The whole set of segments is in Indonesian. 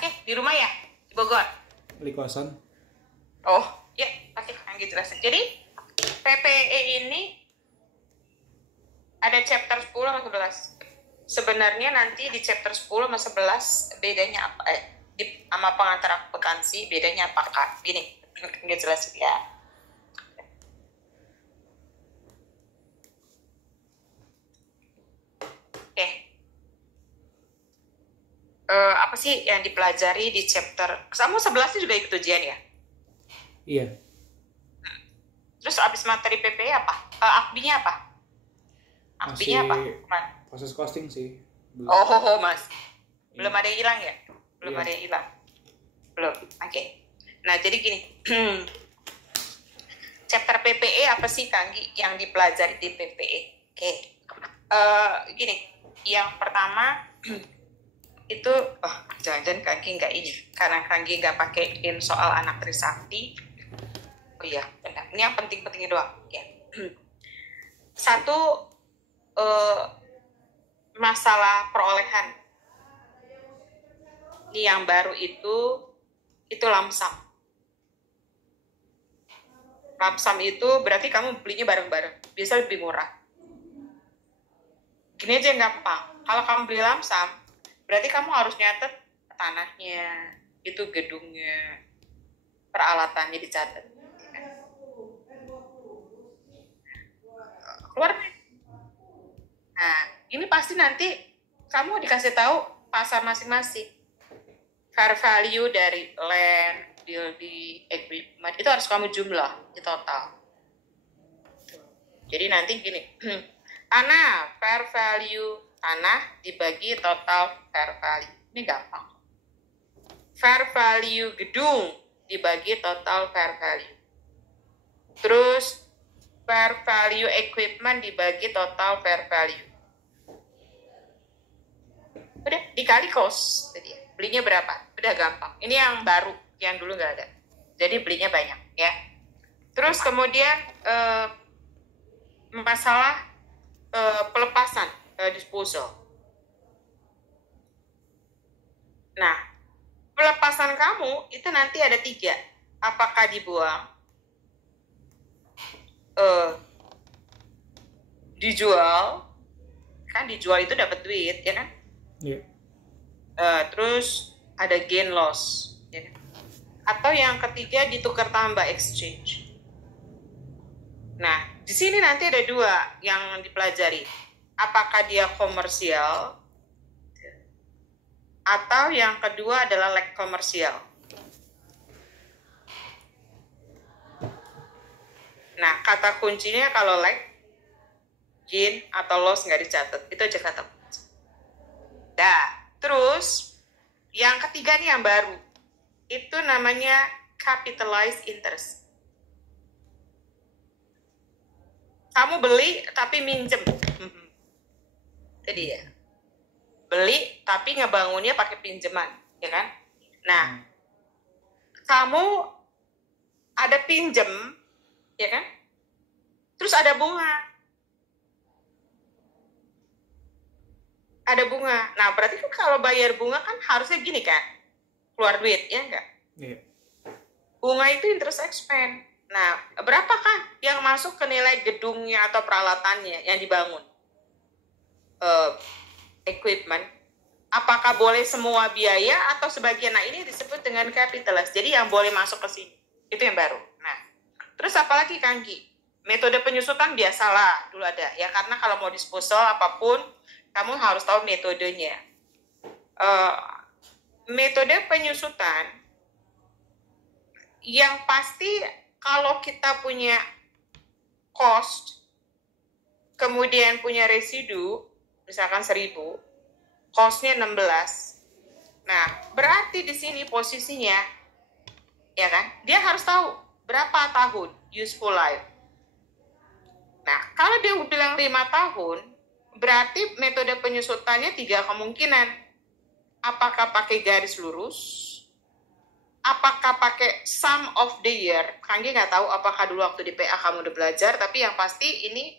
pakai di rumah ya? Di Bogor? Di kosan. Oh, ya, pakai Kanggi jelasin. Jadi, PPE ini ada chapter 10 sama 11. Sebenarnya nanti di chapter 10 sama 11 bedanya apa? Sama pengantar akuntansi bedanya apa, Kak? Gini, Kanggi jelasin ya. Oke. Apa sih yang dipelajari di chapter? Kamu 11 juga ikut ujian ya? Iya. Terus abis materi PPE apa? Akbinya apa? Akbinya apa? Proses costing sih. Belum. Mas. Belum ada yang hilang ya? Belum ada yang hilang. Belum. Oke. Nah, jadi gini. Chapter PPE apa sih, Kanggi, yang dipelajari di PPE? Oke. Gini. Yang pertama itu, jangan-jangan Kanggi nggak ini. Karena Kanggi nggak pakein soal anak Trisakti. Oh iya, benar. Ini yang penting-pentingnya doang. Ya. Satu, masalah perolehan. Ini yang baru itu lamsam. Lamsam itu berarti kamu belinya bareng-bareng. Biasa lebih murah. Gini aja yang gampang. Kalau kamu beli lamsam, berarti kamu harus nyatet tanahnya, itu gedungnya, peralatannya dicatat. Keluar. Nah, ini pasti nanti kamu dikasih tahu pasar masing-masing. Fair value dari land, building, equipment, itu harus kamu jumlah di total. Jadi nanti gini, tanah, fair value tanah dibagi total fair value. Ini gampang. Fair value gedung dibagi total fair value. Terus fair value equipment dibagi total fair value. Udah, dikali cost tadi ya. Belinya berapa? Udah gampang. Ini yang baru, yang dulu nggak ada. Jadi belinya banyak ya. Terus kemudian masalah pelepasan, disposal. Nah, pelepasan kamu itu nanti ada 3. Apakah dibuang, dijual, kan dijual itu dapat duit ya kan? Iya. Terus ada gain loss ya kan? Atau yang ketiga ditukar tambah, exchange. Nah, di sini nanti ada 2 yang dipelajari. Apakah dia komersial, atau yang kedua adalah like komersial. Nah, kata kuncinya kalau like, gain atau loss nggak dicatat. Itu aja kata kunci. Nah, terus yang ketiga nih yang baru. Itu namanya capitalized interest. Kamu beli tapi minjem. Jadi ya. Beli tapi ngebangunnya pakai pinjaman, ya kan? Nah, kamu ada pinjem, ya kan? Terus ada bunga. Ada bunga. Nah, berarti kan kalau bayar bunga kan harusnya gini kan? Keluar duit, ya enggak? Iya. Bunga itu interest expense. Nah, berapakah yang masuk ke nilai gedungnya atau peralatannya yang dibangun? Equipment. Apakah boleh semua biaya atau sebagian? Nah, ini disebut dengan capitalized. Jadi yang boleh masuk ke sini. Itu yang baru. Nah, terus apa lagi, Kanggi? Metode penyusutan biasalah dulu ada. Ya, karena kalau mau disposal apapun, kamu harus tahu metodenya. Metode penyusutan yang pasti kalau kita punya cost, kemudian punya residu, misalkan 1.000, cost-nya 16. Nah, berarti di sini posisinya, ya kan, dia harus tahu berapa tahun useful life. Nah, kalau dia bilang 5 tahun, berarti metode penyusutannya 3 kemungkinan. Apakah pakai garis lurus? Apakah pakai sum of the year? Kanggi nggak tahu apakah dulu waktu di PA kamu udah belajar, tapi yang pasti ini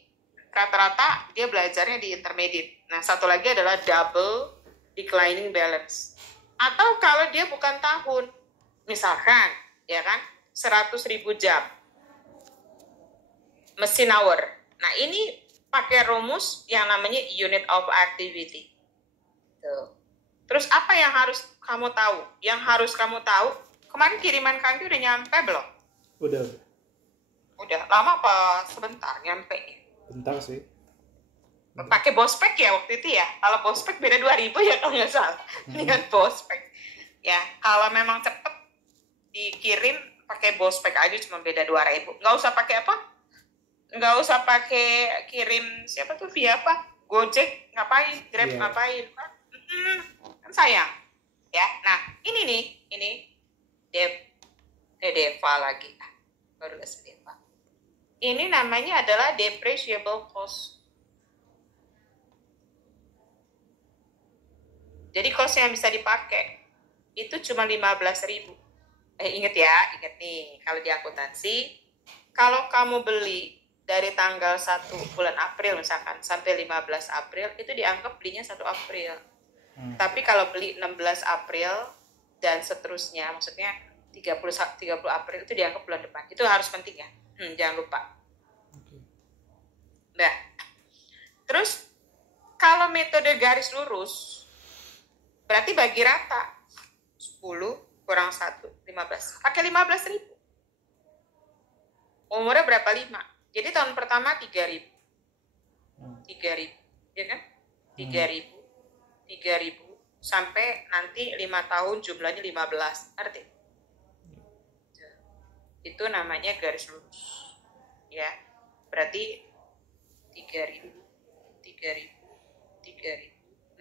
rata-rata dia belajarnya di intermediate. Nah, satu lagi adalah double declining balance. Atau kalau dia bukan tahun, misalkan, ya kan, 100.000 jam mesin hour. Nah, ini pakai rumus yang namanya unit of activity. Tuh. Terus apa yang harus kamu tahu? Yang harus kamu tahu, kemarin kiriman Kangki udah nyampe belum? Udah. Udah lama apa sebentar nyampe? Bentar sih. Pakai bospek ya waktu itu ya. Kalau bospek beda 2.000 ya kalau nggak salah. Dengan bospek. Ya, kalau memang cepet dikirim pakai bospek aja cuma beda 2.000. Nggak usah pakai apa? Nggak usah pakai kirim siapa tuh via apa? Gojek ngapain? Grab ngapain? Kan sayang. Ya, nah ini Deva lagi. Baru Deva. Ini namanya adalah depreciable cost. Jadi cost yang bisa dipakai itu cuma 15.000. Ingat nih, kalau di akuntansi, kalau kamu beli dari tanggal 1 bulan April misalkan sampai 15 April itu dianggap belinya 1 April. Tapi kalau beli 16 April dan seterusnya, maksudnya 30 April itu dianggap bulan depan. Itu harus penting ya. Jangan lupa. Nah, terus kalau metode garis lurus berarti bagi rata 10 kurang 1, 15. Pakai 15.000. Umurnya berapa? 5. Jadi tahun pertama 3.000. 3.000, ya kan? 3.000 sampai nanti 5 tahun jumlahnya 15. Arti? Itu namanya garis lurus. Ya. Berarti 3.000.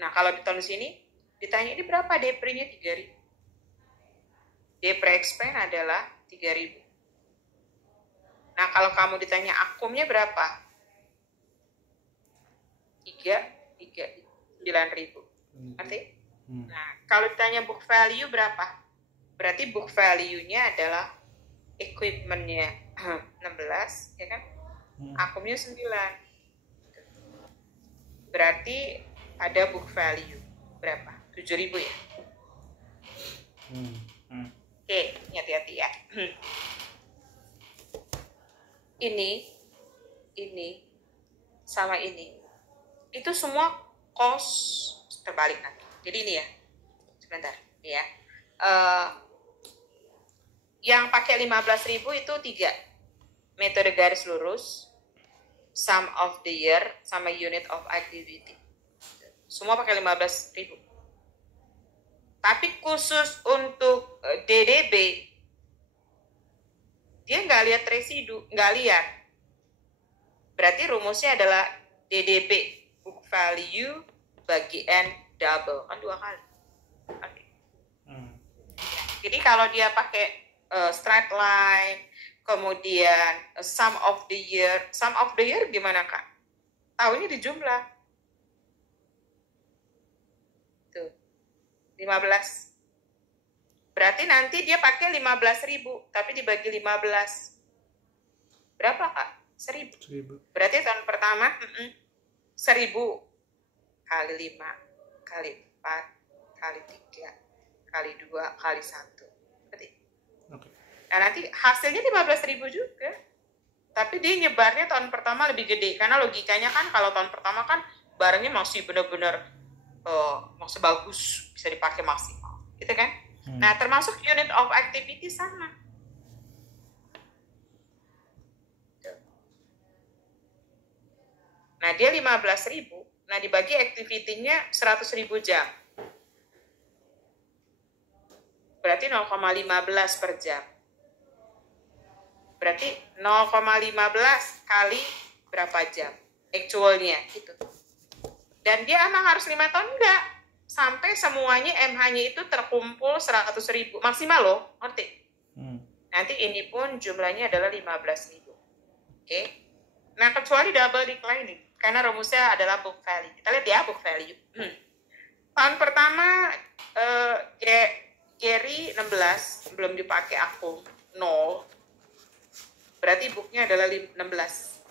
Nah, kalau di tahun sini ditanya ini berapa depre-nya 3.000. Depre expense adalah 3.000. Nah, kalau kamu ditanya akumnya berapa? 9.000. Arti? Nah, kalau ditanya book value berapa? Berarti book value-nya adalah equipment-nya 16, ya kan? Akumnya 9. Berarti ada book value berapa? 7.000 ya? Oke, hati-hati ya. Ini sama ini. Itu semua cost terbalik nanti. Jadi ini ya. Sebentar, ya. Yang pakai 15.000 itu 3. Metode garis lurus, sum of the year, sama unit of activity. Semua pakai 15.000. Tapi khusus untuk DDB, dia nggak lihat residu, nggak lihat. Berarti rumusnya adalah DDB, book value bagi N double, kan 2 kali. Okay. Jadi kalau dia pakai straight line, kemudian sum of the year gimana Kak? Tahunnya di jumlah. Tuh. 15. Berarti nanti dia pakai 15.000, tapi dibagi 15. Berapa Kak? 1.000. Berarti tahun pertama 1.000 kali 5 kali 4 kali 3 kali 2 kali 1. Berarti. Okay. Nah, nanti hasilnya 15.000 juga. Tapi dia nyebarnya tahun pertama lebih gede karena logikanya kan kalau tahun pertama kan barangnya masih benar-benar masih bagus, bisa dipakai maksimal. Gitu kan? Nah, termasuk unit of activity sama. Nah, dia 15.000. Nah, dibagi activity-nya 100.000 jam. Berarti 0,15 per jam. Berarti 0,15 kali berapa jam? Actual-nya, gitu. Dan dia emang harus 5 tahun? Enggak. Sampai semuanya MH-nya itu terkumpul 100.000. Maksimal loh, ngerti? Nanti ini pun jumlahnya adalah 15.000. Oke? Nah, kecuali double declining. Karena rumusnya adalah book value. Kita lihat ya book value. Tahun pertama, Gary 16, belum dipakai akum, 0. Berarti booknya adalah 16.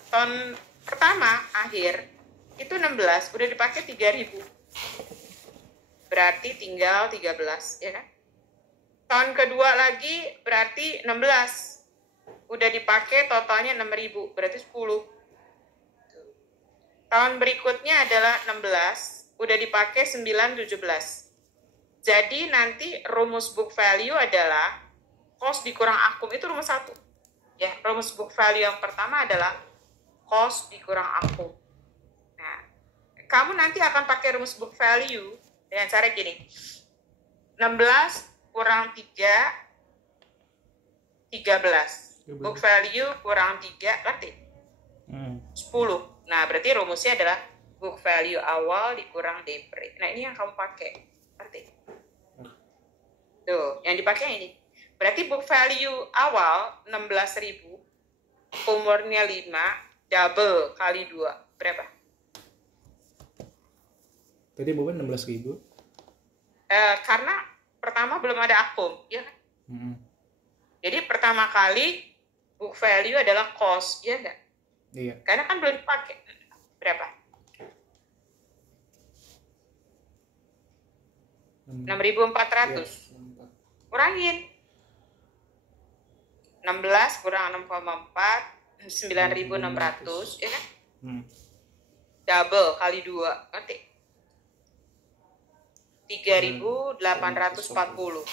Tahun pertama, akhir, itu 16, udah dipakai 3.000. berarti tinggal 13, ya kan? Tahun kedua lagi berarti 16. Udah dipakai totalnya 6.000, berarti 10. Tahun berikutnya adalah 16, udah dipakai 9, 17. Jadi nanti rumus book value adalah cost dikurang akum, itu rumus 1. Ya, rumus book value yang pertama adalah cost dikurang akum. Nah, kamu nanti akan pakai rumus book value dengan cara gini. 16 kurang 3, 13. Book value kurang 3, berarti 10. Nah, berarti rumusnya adalah book value awal dikurang depre. Nah, ini yang kamu pakai. Berarti. Tuh, yang dipakai ini. Berarti book value awal 16.000, umurnya 5, double kali 2. Berapa? Tadi bukan 16.000. Karena pertama belum ada akum, ya kan? Jadi pertama kali book value adalah cost, ya enggak? Iya. Karena kan belum dipakai. Berapa? 6.400. Kurangin. 16 kurang 6,4, 9.600, ya kan? Double kali 2, ngerti? 3.840.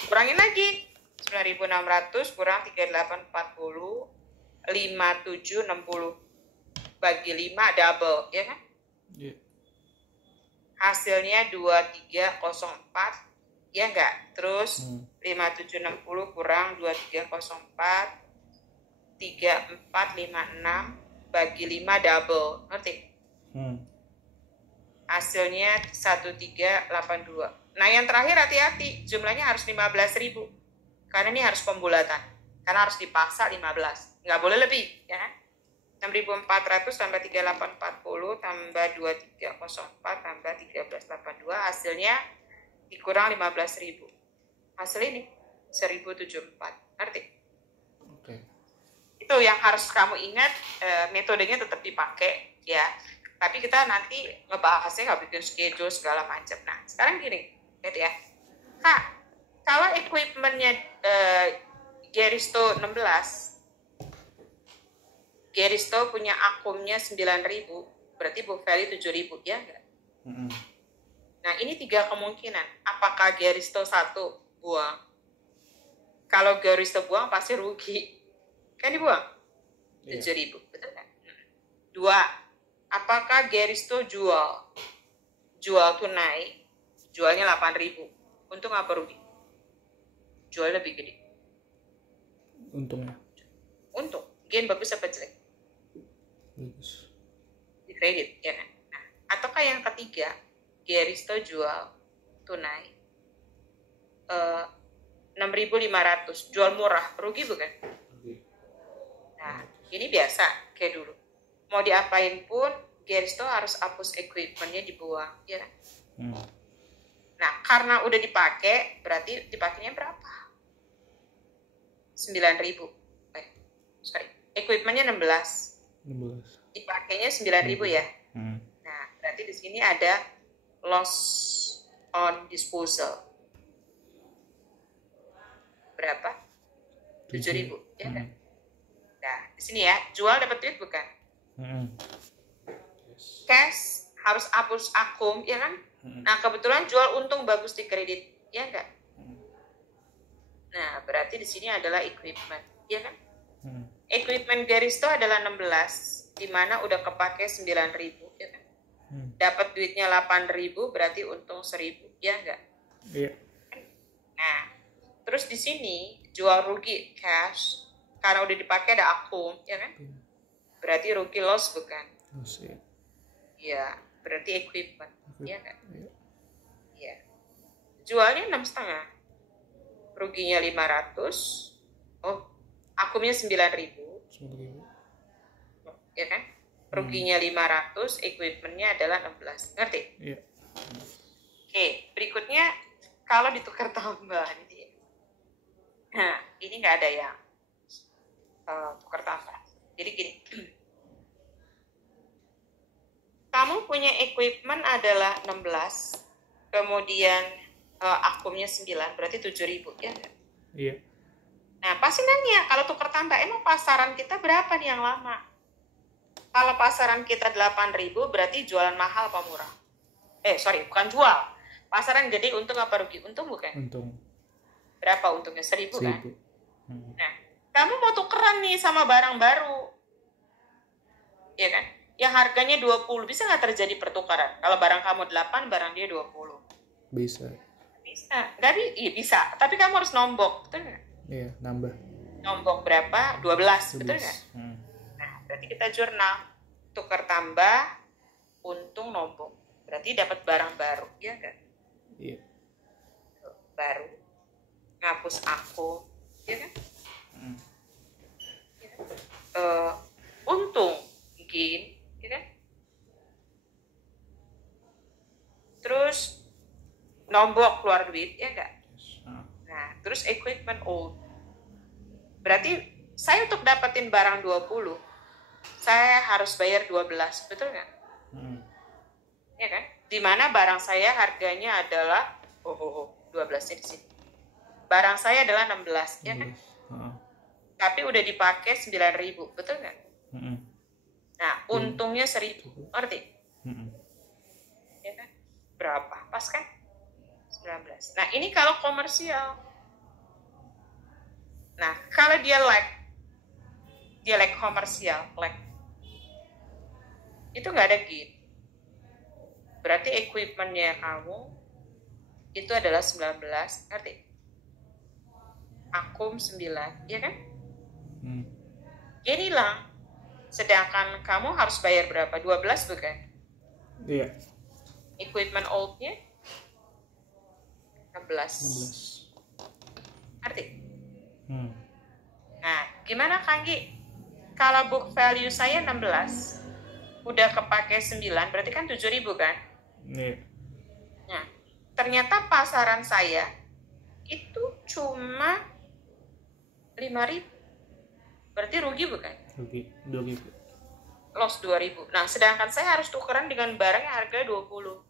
Kurangin lagi. 9.600 kurang 3.840, 5.760. Bagi 5 double, ya kan? Iya. Hasilnya 2.304, ya enggak? Terus 5.760 kurang 2.304, 3.456 bagi 5 double, ngerti? Hasilnya 1.382. Nah, yang terakhir hati-hati, jumlahnya harus 15.000. Karena ini harus pembulatan. Karena harus dipaksa 15. Nggak boleh lebih, ya. 6.400 tambah 3.840 tambah 2.304 tambah 13.82, hasilnya dikurang 15.000. Hasil ini 1.074. Ngerti? Oke. Itu yang harus kamu ingat, metodenya tetap dipakai, ya. Tapi kita nanti ngebahasnya nggak bikin schedule segala macam. Nah, sekarang gini, gitu ya. Kak, kalau equipmentnya Geristo 16, Geristo punya akumnya 9.000, berarti book value 7.000, ya enggak? Nah, ini 3 kemungkinan. Apakah Geristo 1 buang? Kalau Geristo buang pasti rugi. Kan dibuang? 7.000, betul kan? 2. Apakah Geristo jual? Jual tunai, jualnya 8.000. Untung apa rugi? Jual lebih gede. Untungnya. Untung. Gain bagus apa jelek? Bagus. Di kredit, ya kan? Nah, ataukah yang ketiga, Geristo jual tunai 6.500, jual murah, rugi bukan? Nah, ini biasa kayak dulu. Mau diapain pun, Geristo harus hapus equipmentnya, dibuang, ya kan? Nah, karena udah dipakai, berarti dipakainya berapa? 9.000. Equipmentnya 16. Dipakainya 9.000 ya. Nah, berarti di sini ada loss on disposal. Berapa? 7.000, ya kan? Nah, di sini ya, jual dapat duit bukan? Cash harus hapus akum, ya kan? Nah, kebetulan jual untung bagus di kredit, ya enggak? Nah, berarti di sini adalah equipment, ya kan? Equipment Geristo adalah 16, di mana udah kepake 9.000, ya kan? Dapat duitnya 8.000, berarti untung 1.000, ya enggak? Iya. Nah, terus di sini jual rugi cash, karena udah dipakai ada akum, ya kan? Berarti rugi loss bukan? Iya, berarti equipment, ya kan? Iya. Jualnya 6,5, ruginya 500, akumnya 9.000, ya kan? Ruginya 500, equipmentnya adalah 16, ngerti? Iya. Oke, berikutnya kalau ditukar tambah, ini. Nah, ini nggak ada yang tukar tambah. Jadi gini, kamu punya equipment adalah 16, kemudian akumnya 9, berarti 7.000, ya nggak? Iya. Nah, pasti nanya, kalau tukar tambah, emang pasaran kita berapa nih yang lama? Kalau pasaran kita 8.000, berarti jualan mahal apa murah? Bukan jual. Pasaran gede, untung apa rugi? Untung bukan? Untung. Berapa untungnya? 1.000 kan? 1.000. Nah, kamu mau tukeran nih sama barang baru. Iya kan? Yang harganya 20, bisa nggak terjadi pertukaran? Kalau barang kamu 8, barang dia 20. Bisa. Bisa. Iya bisa. Tapi kamu harus nombok, betul nggak? Iya, nambah. Nombok berapa? 12, betul nggak? Nah, berarti kita jurnal. Tukar tambah, untung nombok. Berarti dapat barang baru, ya kan? Iya. Baru. Ngapus akum, ya kan? Untung, gain, ya kan? Terus nombok keluar duit, ya enggak? Nah, terus equipment old. Berarti saya untuk dapetin barang 20, saya harus bayar 12, betul nggak? Ya kan? Dimana barang saya harganya adalah 12-nya di sini. Barang saya adalah 16, ya kan? Tapi udah dipakai 9.000, betul nggak? Nah, untungnya 1.000, ngerti? Ya kan? Berapa? Pas kan? 19. Nah, ini kalau komersial. Nah, kalau dia like komersial, itu nggak ada gain. Berarti equipmentnya kamu itu adalah 19, ngerti? Akum 9, ya kan? Gain hilang. Sedangkan kamu harus bayar berapa? 12 bukan? Iya. Equipment old-nya 16. Ngerti? Nah, gimana Kanggi? Kalau book value saya 16, udah kepake 9, berarti kan 7.000 kan? Iya. Nah, ternyata pasaran saya itu cuma 5.000. Berarti rugi bukan? Rugi 2.000. Loss 2.000. Nah, sedangkan saya harus tukeran dengan barang yang harga 20.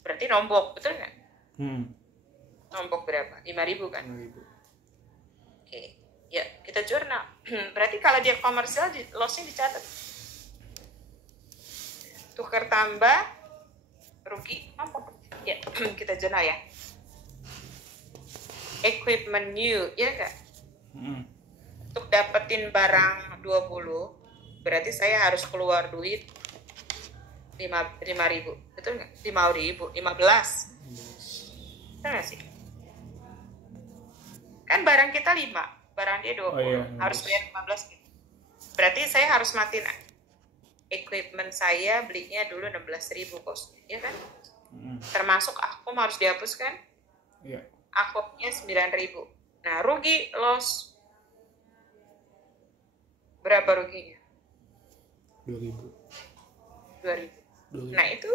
Berarti nombok, betul nggak? Nombok berapa? 5.000 kan? 5.000. Oke. Ya, kita jurnal. Berarti kalau dia komersial, lossnya dicatat. Tukar tambah, rugi, nombok. Ya, kita jurnal ya. Equipment new, ya nggak? Untuk dapetin barang 20, berarti saya harus keluar duit 5.000, betul nggak? 5.000, 15. Betul nggak sih? Kan barang kita 5, barang dia 20, harus bayar 15 gitu. Berarti saya harus matiin equipment saya, belinya dulu 16.000 kosnya, ya kan? Termasuk akum harus dihapus kan? Iya. Akumnya 9.000. Nah, rugi, loss. Berapa ruginya? 2.000. 2.000. Nah, itu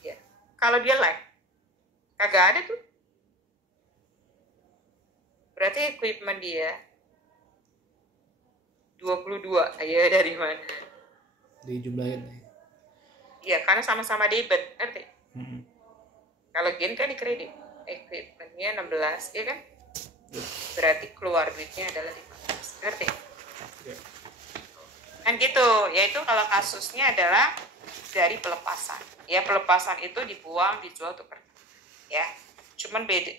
ya. Kalau dia kagak ada tuh. Berarti equipment dia 22. Ayo dari mana? Dijumlahin. Iya, karena sama-sama debit, ngerti? Kalau gain kan di kredit. Equipmentnya 16, ya kan? Berarti keluar duitnya adalah 15, ngerti? Kan gitu, yaitu kalau kasusnya adalah dari pelepasan. Ya, pelepasan itu dibuang, dijual, tukar. Ya, cuman beda.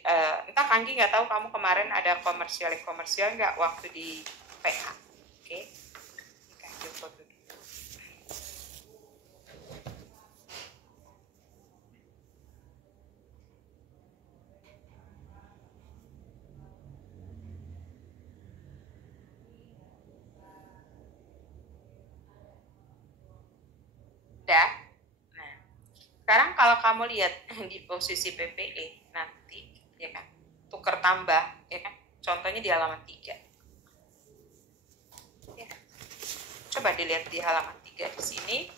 Entah Kanggi nggak tahu kamu kemarin ada komersial nggak waktu di PH. Oke. Kanggi foto dulu. Udah. Nah, sekarang kalau kamu lihat di posisi PPE nanti, ya kan, tukar tambah, ya kan, contohnya di halaman 3. Ya. Coba dilihat di halaman 3 di sini,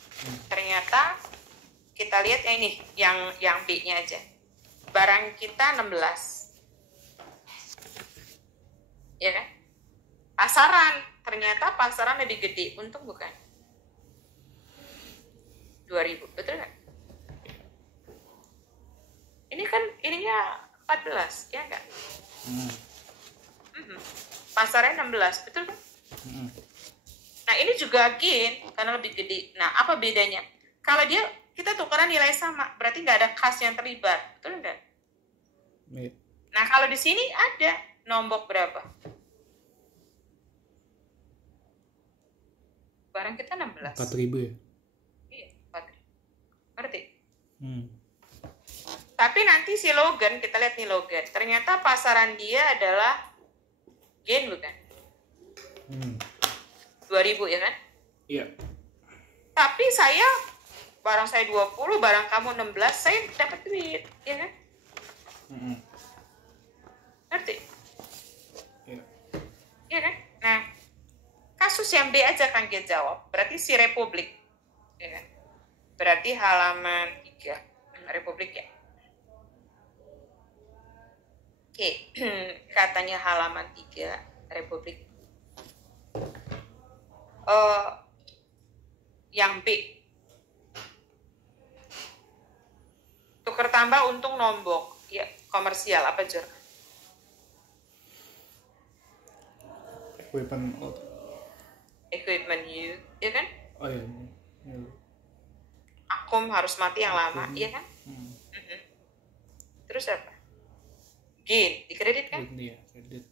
ternyata kita lihat ini, yang B-nya aja. Barang kita 16. Ya kan? Pasaran, ternyata pasaran lebih gede, untung bukan? 2.000, betul nggak? Ini kan ininya 14, ya enggak? Hmm. Pasarnya 16, betul kan? Hmm. Nah, ini juga gain karena lebih gede. Nah, apa bedanya? Kalau dia kita tukaran nilai sama, berarti nggak ada kas yang terlibat, betul nggak? Iya. Nah, kalau di sini ada nombok berapa? Barang kita 16. 4.000 ya? Iya, 4.000. Ngerti? Tapi nanti si Logan, kita lihat nih Logan, ternyata pasaran dia adalah gain bukan? 2.000 ya kan? Iya. Tapi saya, barang saya 20, barang kamu 16, saya dapat duit, ya kan? Ngerti? Iya. Iya kan? Nah, kasus yang B aja kan dia jawab. Berarti si Republik. Ya kan? Berarti halaman 3. Republik ya. Oke. Katanya halaman 3. Republik. Yang B. Tuker tambah untung nombok. Ya, komersial. Apa, Jor? Equipment you. Ya kan? Oh iya. Akum harus mati yang lama. Iya kan? Terus apa? Gain. Dikredit kan? Iya, kredit.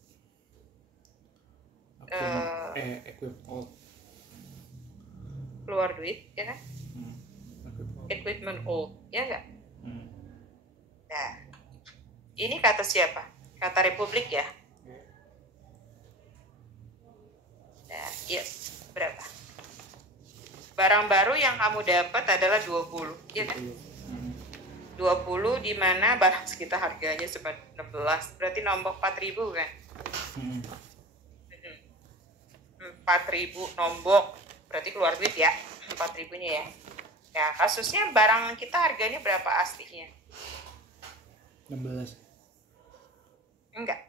Equip old. Keluar duit, ya kan? Equipment old, ya enggak? Nah, ini kata siapa? Kata Republik ya? Nah, yes, berapa? Barang baru yang kamu dapat adalah 20, ya kan? 20 di mana barang kita harganya sebanyak 16, berarti nombok 4.000 kan? 4.000 nombok, berarti keluar duit ya, 4.000-nya ya. Nah, kasusnya barang kita harganya berapa aslinya? 16. Enggak.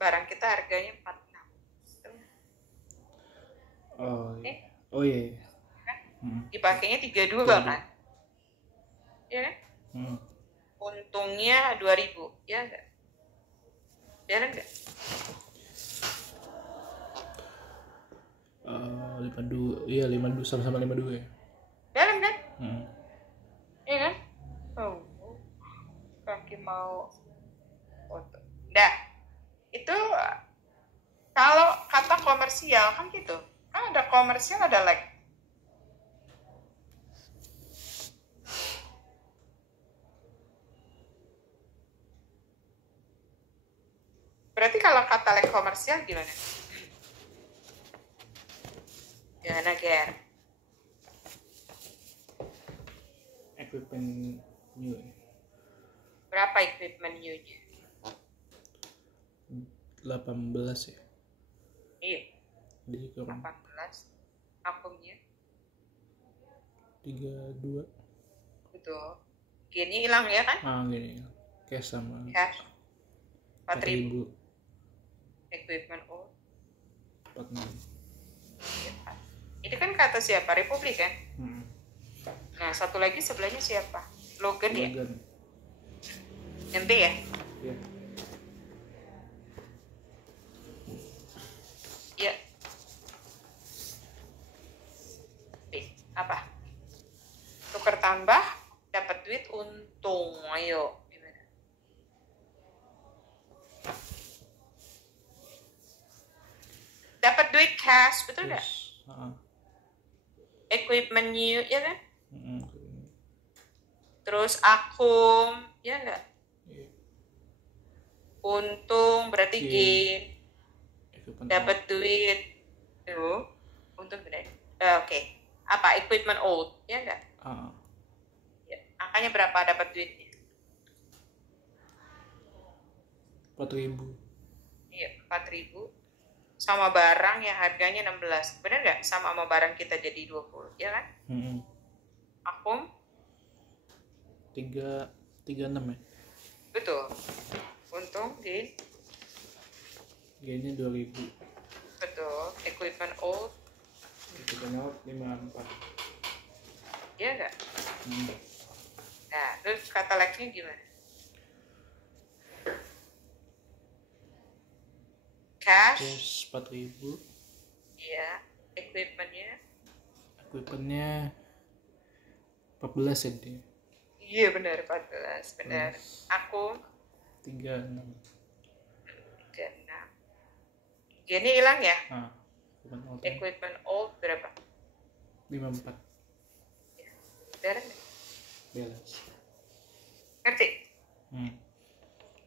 Barang kita harganya 46. Oh iya. Oh iya. Dipakainya 32 kan? Iya kan? Untungnya 2.000, ya enggak? Benar enggak? 52, iya 52 sama-sama 52 ya. Dalam kan? Iya kan? Oh, kaki mau foto. Dah, itu kalau kata komersial kan gitu. Kan ada komersial, ada like. Berarti kalau kata like komersial gimana? Gimana, Ger? Equipment new. Berapa equipment new-nya? 18 ya. Iya. Jadi 18. Akumnya? 32. Betul. Gini hilang ya kan? Gini. Cash sama. Cash. 4.000. 4.000. Equipment old. 4.000. Ini kan kata siapa? Republik kan? Nah, satu lagi sebelahnya siapa? Logan ya? MB ya? Iya. Iya. B. Apa? Tuker tambah, dapat duit untung. Ayo. Gimana? Dapat duit cash, betul nggak? Equipment new, ya kan? Terus akum, ya nggak? Iya. Untung berarti gain. Dapat duit. Tuh, untung benar. Oke. Apa? Equipment old, ya nggak? Ya. Angkanya berapa dapat duitnya? 4.000. Iya, 4.000. Sama barang yang harganya 16. Benar nggak? Sama barang kita jadi 20, ya kan? Akum? 36 ya? Betul. Untung gain? Gainnya 2.000. Betul. Equipment old? Equipment old 54. Iya nggak? Nah, terus kata like-nya gimana? Cash. 4.000. Iya. Equipmentnya. Equipmentnya 14 ya dia. Iya benar 14. Benar. Aku 36. 36. Gini hilang ya? Equipment all time. Equipment old berapa? 54. Beres. Balance. Ngerti?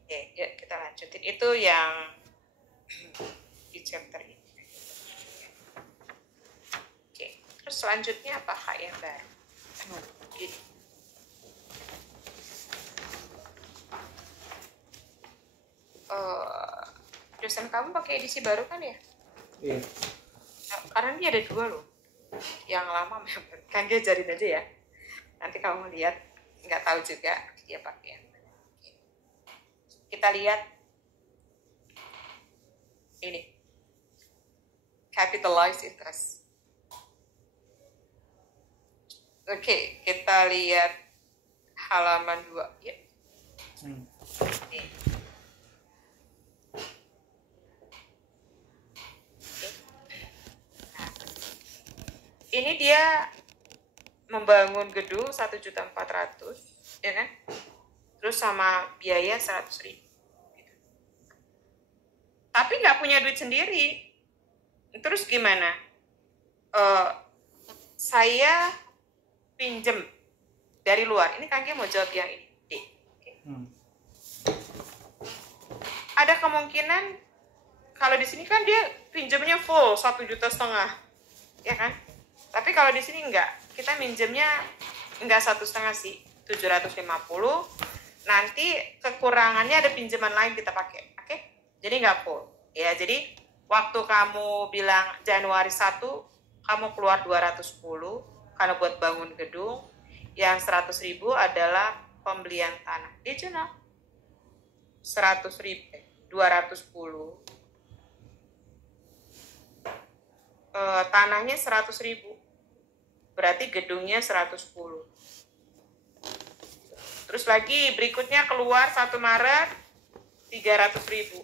Oke, yuk kita lanjutin. Itu yang di chapter ini. Oke, terus selanjutnya apa hak yang baru? Gini. Dosen kamu pakai edisi baru kan ya? Iya. Nah, karena dia ada 2 loh. Yang lama memang kan dia ajarin aja ya. Nanti kamu lihat, nggak tahu juga dia pakai yang mana. Kita lihat ini, capitalized interest. Oke, kita lihat halaman 2 ya. Nih. Ini dia membangun gedung 1.400.000 ya kan, terus sama biaya 100.000 gitu. Tapi nggak punya duit sendiri, terus gimana? Saya pinjem dari luar. Ini Kangge mau jawab yang ini. Ada kemungkinan kalau di sini kan dia pinjemnya full 1,5 juta, ya kan? Tapi kalau di sini enggak, kita minjemnya enggak 1,5 sih, 750. Nanti kekurangannya ada pinjaman lain kita pakai, oke? Jadi enggak full. Ya, jadi waktu kamu bilang Januari 1, kamu keluar 210 karena buat bangun gedung, yang 100.000 adalah pembelian tanah. Did you know? 210. Tanahnya 100.000. Berarti gedungnya 110. Terus lagi berikutnya keluar 1 Maret 300.000.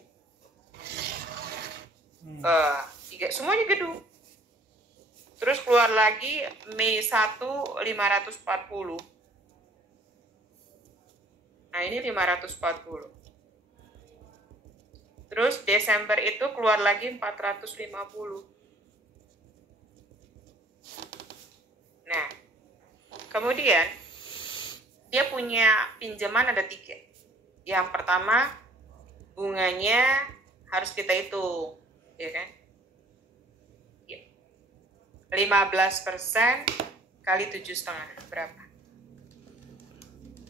Semuanya gedung. Terus keluar lagi Mei 1 540. Nah, ini 540. Terus Desember itu keluar lagi 450. Nah, kemudian dia punya pinjaman ada 3. Yang pertama, bunganya harus kita hitung, ya kan? 15% kali 7,5 berapa?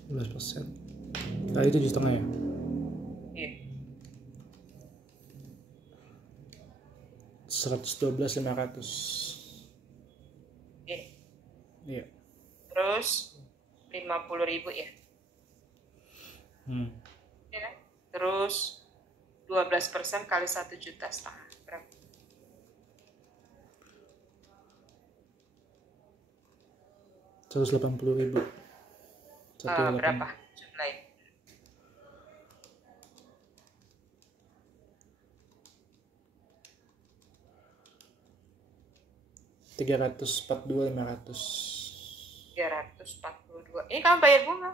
15% kali 7,5 ya? Iya. 112.500. Iya. Terus 50.000 ya. Ya kan? Terus 12% kali 1,5 juta berapa? $180.000. Berapa jumlahnya? $342.500. 342. Ini kamu bayar bunga.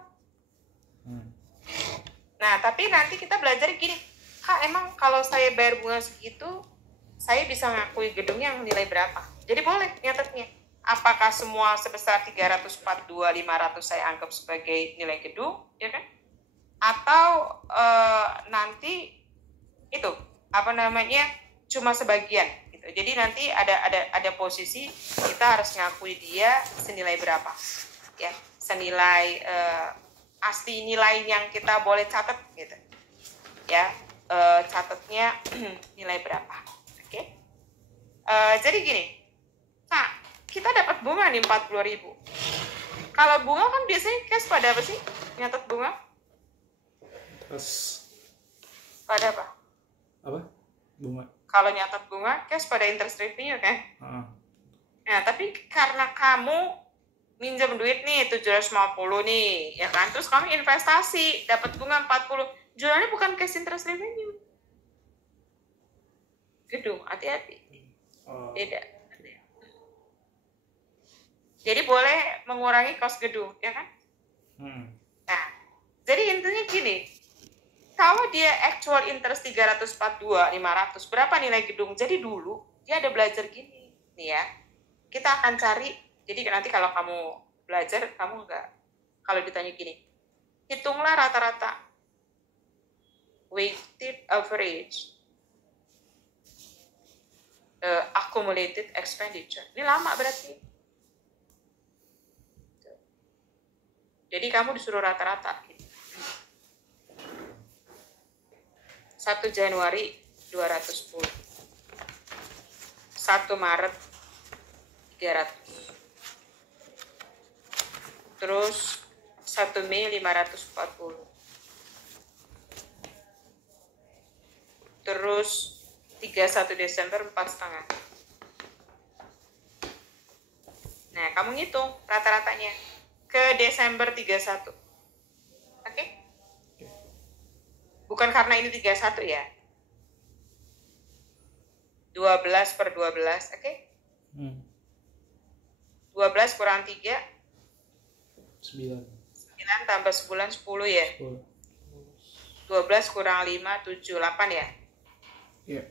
Nah, tapi nanti kita belajar gini. Kak, emang kalau saya bayar bunga segitu, saya bisa ngakui gedungnya yang nilai berapa? Jadi boleh nyatetnya. Apakah semua sebesar 342.500 saya anggap sebagai nilai gedung, ya kan? Atau nanti itu cuma sebagian gitu. Jadi nanti ada posisi kita harus ngakui dia senilai berapa, ya, senilai asli nilai yang kita boleh catat gitu, ya, catatnya nilai berapa, oke? Jadi gini, nah kita dapat bunga nih 40.000. Kalau bunga kan biasanya cash pada apa sih? Nyatet bunga? Terus pada apa? Apa? Bunga. Kalau nyatet bunga, cash pada interest revenue kan? Nah, tapi karena kamu minjem duit nih 750 nih, ya kan? Terus kamu investasi, dapat bunga 40. Jualnya bukan cash interest revenue. gedung, hati-hati. Oh. Beda. Jadi boleh mengurangi kos gedung, ya kan? Nah, jadi intinya gini, kalau dia actual interest 342, 500, berapa nilai gedung? Jadi dulu dia ada belajar gini, nih ya. Kita akan cari, jadi nanti kalau kamu belajar, kamu enggak, kalau ditanya gini, hitunglah rata-rata weighted average accumulated expenditure. Ini lama berarti. Jadi kamu disuruh rata-rata. 1 Januari 210. 1 Maret 300. Terus 1 Mei 540. Terus 31 Desember 4,5. Nah, kamu ngitung rata-ratanya ke Desember 31. Oke? Bukan karena ini 31 ya. 12 per 12, oke? 12 kurang 3 9. 9 tambah sebulan 10 ya. 10. 12 kurang 5 7 8 ya. Iya.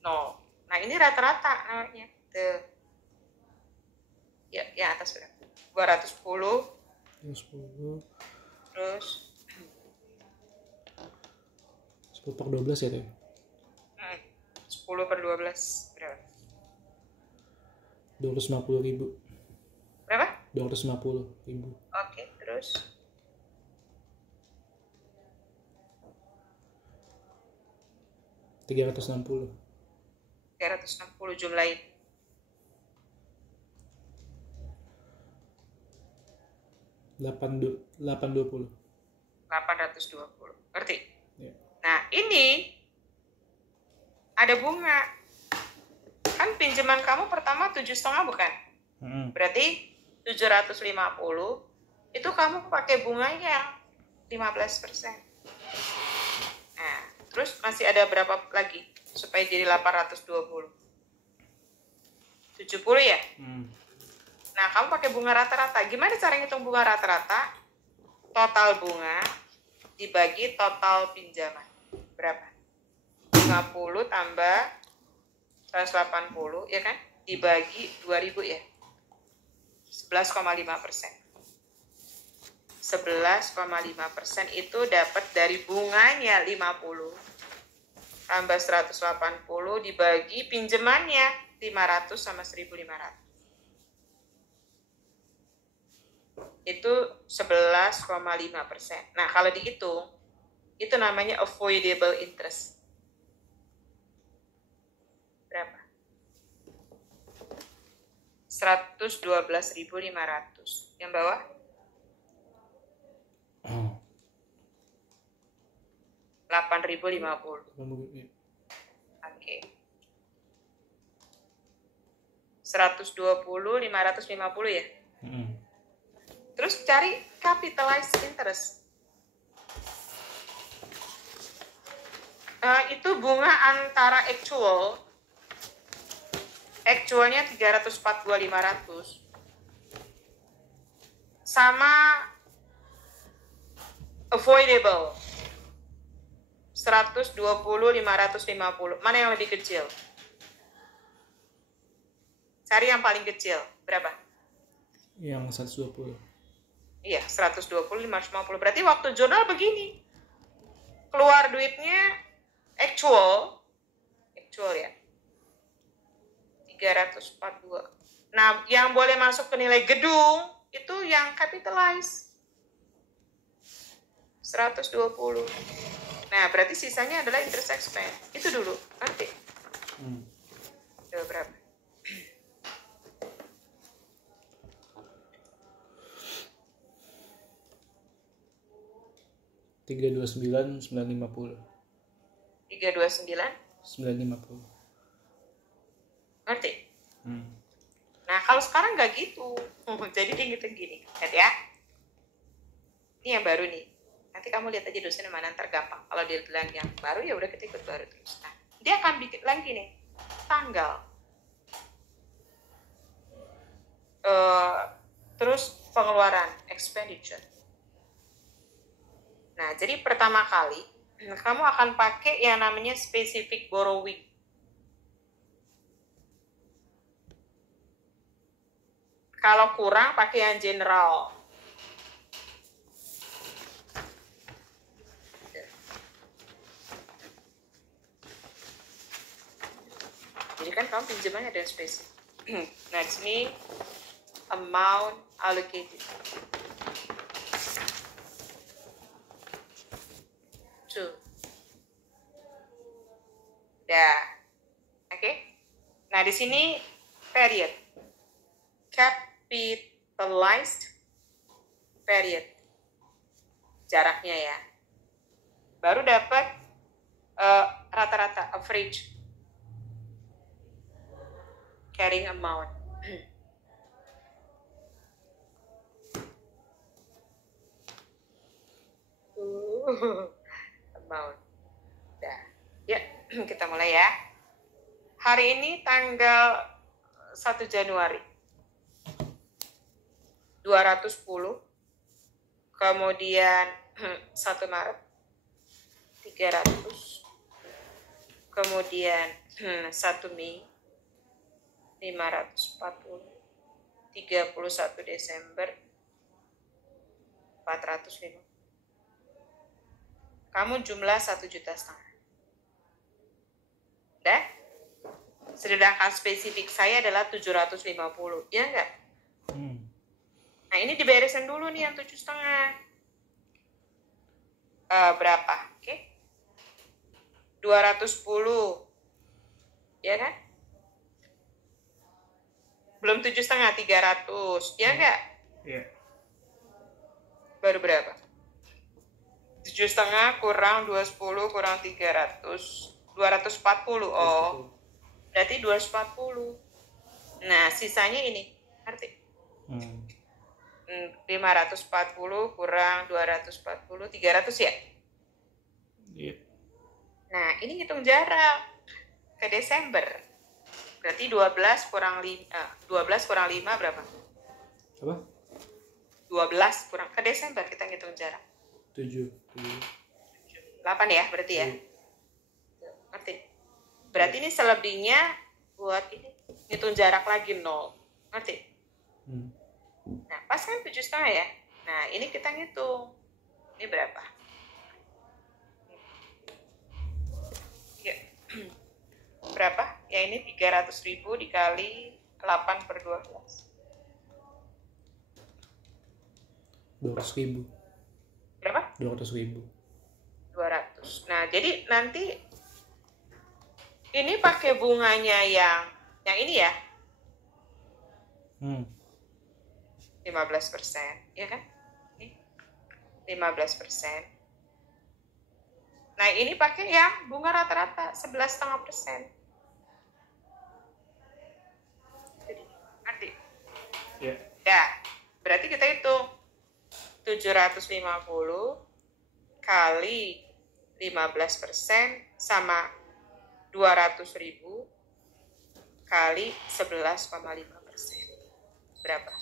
0. Nah, ini rata-rata namanya. Tuh. Ya, atas berapa? 210. 10. Terus 10 per 12 ya, Teh? 10 per 12 berapa? 250.000. Berapa? 250.000. Oke, terus 360. 360 jumlahin. 820. 820. Ngerti? Ya. Nah, ini ada bunga. Kan pinjaman kamu pertama 7,5 bukan? Berarti 750 itu kamu pakai bunganya 15%. Nah, terus masih ada berapa lagi supaya jadi 820? 70 ya? Nah, kamu pakai bunga rata-rata. Gimana cara ngitung bunga rata-rata? Total bunga dibagi total pinjaman. Berapa? 50 tambah 180, ya kan? Dibagi 2000 ya. 11,5%. 11,5% itu dapat dari bunganya 50 tambah 180 dibagi pinjamannya 500 sama 1.500. Itu 11,5%. Nah, kalau dihitung, itu namanya avoidable interest. Berapa? 112.500. Yang bawah? 8.050. Oke. 120, 550 ya? Terus cari capitalized interest. Itu bunga antara actualnya 342.500 sama avoidable 120.550. Mana yang lebih kecil? Cari yang paling kecil. Berapa? Yang 120. Iya, 120.550. Berarti waktu jurnal begini. Keluar duitnya actual ya. 342. Nah, yang boleh masuk ke nilai gedung itu yang capitalize 120. Nah, berarti sisanya adalah interest expense. Itu dulu, nanti. Itu berapa? 329.950. 950. Ngerti? Nah, kalau sekarang nggak gitu. Jadi dia gitu gini. Lihat ya. Ini yang baru nih. Nanti kamu lihat aja dosennya mana, ntar gampang. Kalau dia bilang yang baru, ya udah kita ikut baru terus. Nah, dia akan bikin lagi nih tanggal. Terus pengeluaran, expenditure. Nah, jadi pertama kali kamu akan pakai yang namanya specific borrowing. Kalau kurang pakai yang general. Jadi kan kamu pinjamannya ada spesifik. Nah, di sini amount allocated to. Dah. Oke. Nah, di sini period. Capitalized period. Jaraknya ya. Baru dapat rata-rata average carrying amount. Amount. Dah. Ya, kita mulai ya. Hari ini tanggal 1 Januari 210, kemudian 1 Maret 300, kemudian 1 Mei 540, 31 Desember 450. Kamu jumlah 1,5 juta. Dah? Sedangkan spesifik saya adalah 750, ya enggak? Nah, ini diberesin dulu nih yang 7,5. Berapa? Oke. 210. Ya kan? Belum 7,5, 300. Ya enggak? Iya. Baru berapa? 7,5 kurang 210 kurang 300. 240. Oh. Berarti 240. Nah, sisanya ini. Ngerti? 540 kurang 240, 300 ya? Iya. Nah, ini hitung jarak ke Desember. Berarti 12 kurang 5 berapa? Apa? 12 kurang ke Desember kita ngitung jarak. 7. 8 ya berarti ya? Ngerti? Berarti ini selebihnya buat ini ngitung jarak lagi 0. Ngerti? Nah, pas kan 7,5 ya? Nah, ini kita ngitung. Ini berapa? Ya. Berapa? Ya ini 300.000 dikali 8/12. 200.000. Berapa? 200.000. 200. Nah, jadi nanti ini pakai bunganya yang ini ya? 15%, ya kan? Ini 15%. Nah, ini pakai yang bunga rata-rata 11,5%. Jadi, ngerti? Ya. Ya, berarti kita hitung 750 kali 15% sama 200.000 kali 11,5%. Berapa?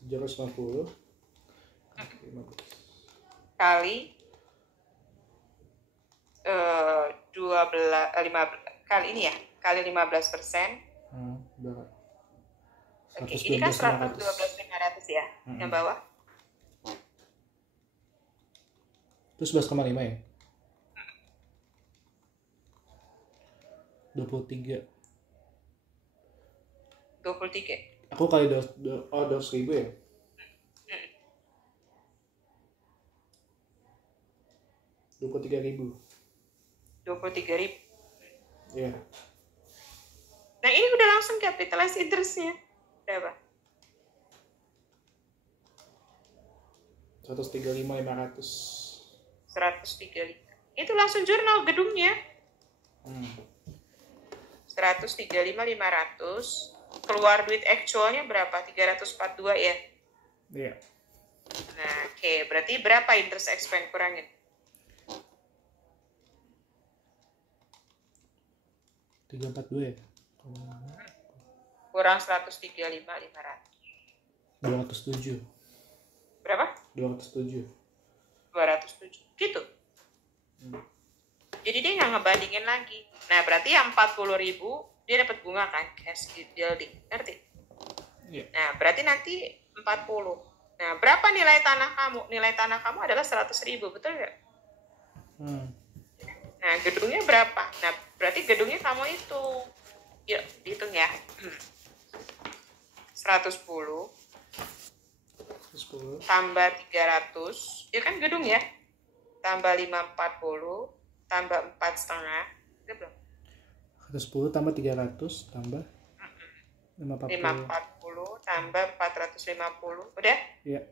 750 kali 15 kali ini ya, kali 15%. Berapa? Oke, ini kan 112.500 ya, yang bawah. Terus 11,5 ya? 23. 23. Aku kali 200.000 ya? 23.000. 23.000. Iya. Nah, ini udah langsung capitalize interest-nya. Berapa? 135.500. 135. Itu langsung jurnal gedungnya. 135.500. Keluar duit actualnya berapa? 342 ya? Iya. Nah, oke. Berarti berapa interest expense kurangin? 342 ya? Kurang 135.500. 207. Berapa? 207. 207. Gitu. Jadi dia nggak ngebandingin lagi. Nah, berarti yang 40.000 dia dapat bunga kan, cash yielding. Ngerti? Iya. Nah, berarti nanti 40. Nah, berapa nilai tanah kamu? Nilai tanah kamu adalah 100.000, betul nggak? Nah, gedungnya berapa? Nah, berarti gedungnya kamu hitung. Yuk, dihitung ya. 110 10. tambah 300, ya kan gedung ya? Tambah 540 tambah 4,5. Udah belum? 110 tambah 300 tambah 540. 540 tambah 450. Udah? Iya.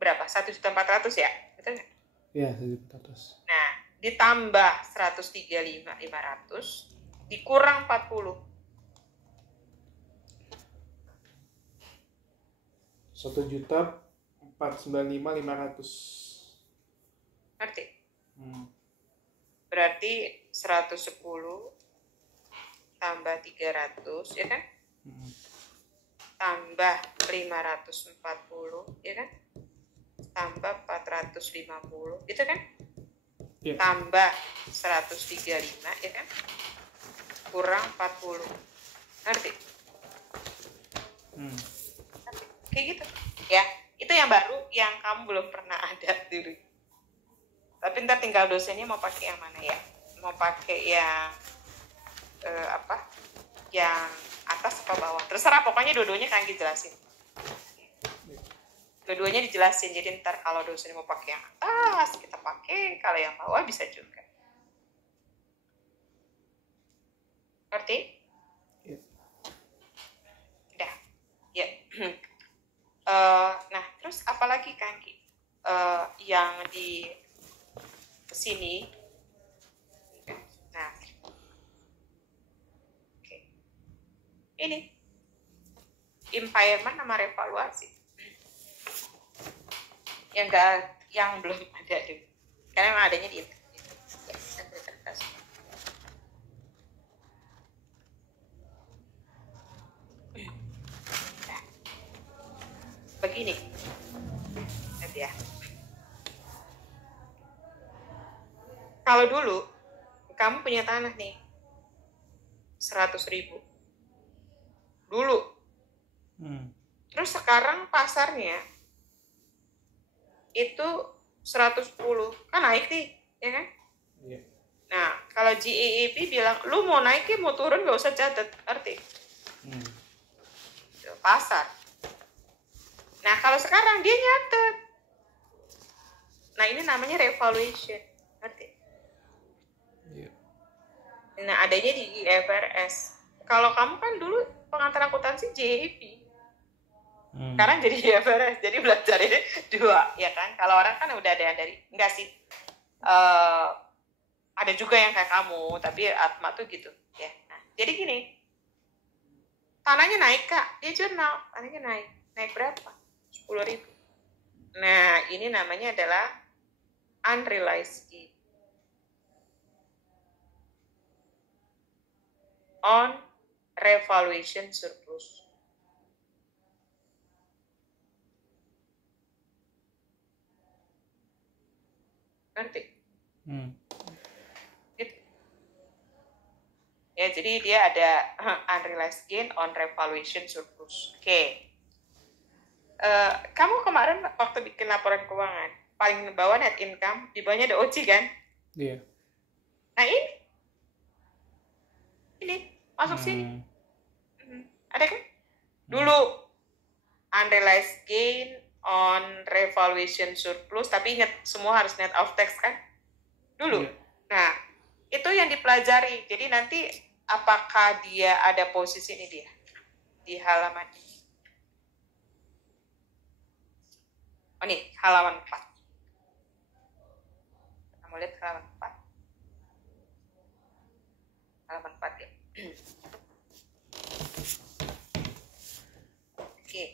Berapa? 1.400.000 ya? Betul nggak? Iya, 1.400. Nah, ditambah 135.500 dikurang 40. 1.495.500. Ngerti? Berarti 110 tambah 300, ya kan? Tambah 540, ya kan? Tambah 450, gitu kan? Iya. Tambah 135, ya kan? Kurang 40. Ngerti? Kayak gitu. Ya, itu yang baru yang kamu belum pernah ada dulu. Tapi ntar tinggal dosennya mau pakai yang mana ya? Mau pakai yang yang atas apa bawah? Terserah, pokoknya dua-duanya kan dijelasin. Dua-duanya dijelasin. Jadi ntar kalau dosennya mau pakai yang atas, kita pakai. Kalau yang bawah bisa juga. Ngerti? Iya. Udah. Ya. Nah, terus apalagi kan yang di sini. Nah, oke. Ini impairment sama revaluasi. Yang belum ada dulu. Karena memang adanya di kertas. Nah, begini. Lihat ya. Kalau dulu kamu punya tanah nih 100.000 dulu, terus sekarang pasarnya itu 110, kan naik nih, ya kan? Iya. Nah, kalau GEEP bilang lu mau naik ya mau turun gak usah catat, arti pasar. Nah, kalau sekarang dia nyatet. Nah, ini namanya revaluation, arti. Nah, adanya di IFRS. Kalau kamu kan dulu pengantar akuntansi JEP. Sekarang jadi IFRS, jadi belajar ini dua, ya kan? Kalau orang kan udah ada yang dari, enggak sih. Ada juga yang kayak kamu, tapi Atma tuh gitu, ya. Nah, jadi gini, tanahnya naik kak, dia jurnal, tanahnya naik berapa? 10.000. Nah, ini namanya adalah unrealized gain on revaluation surplus. Ngerti? Gitu. Ya, jadi dia ada unrealized gain on revaluation surplus. Oke. Kamu kemarin waktu bikin laporan keuangan, paling bawah net income, di bawahnya ada OCI kan? Iya. Nah, ini masuk sini. Ada kan? Dulu unrealized gain on revaluation surplus, tapi ingat semua harus net of tax kan? Dulu. Yeah. Nah, itu yang dipelajari. Jadi nanti apakah dia ada posisi ini dia di halaman ini. Oh nih, halaman 4. Kamu lihat halaman 4. Halaman 4 ya. Oke.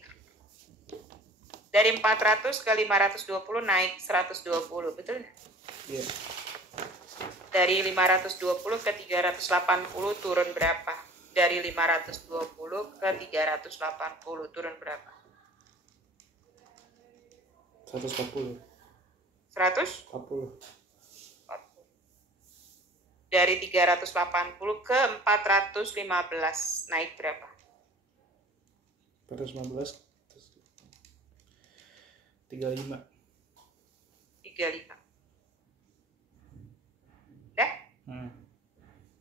Dari 400 ke 520 naik 120, betul nggak? Iya. Dari 520 ke 380 turun berapa? Dari 520 ke 380 turun berapa? 140. 100? 40. Dari 380 ke 415 naik berapa? 415. 35. 35. Udah?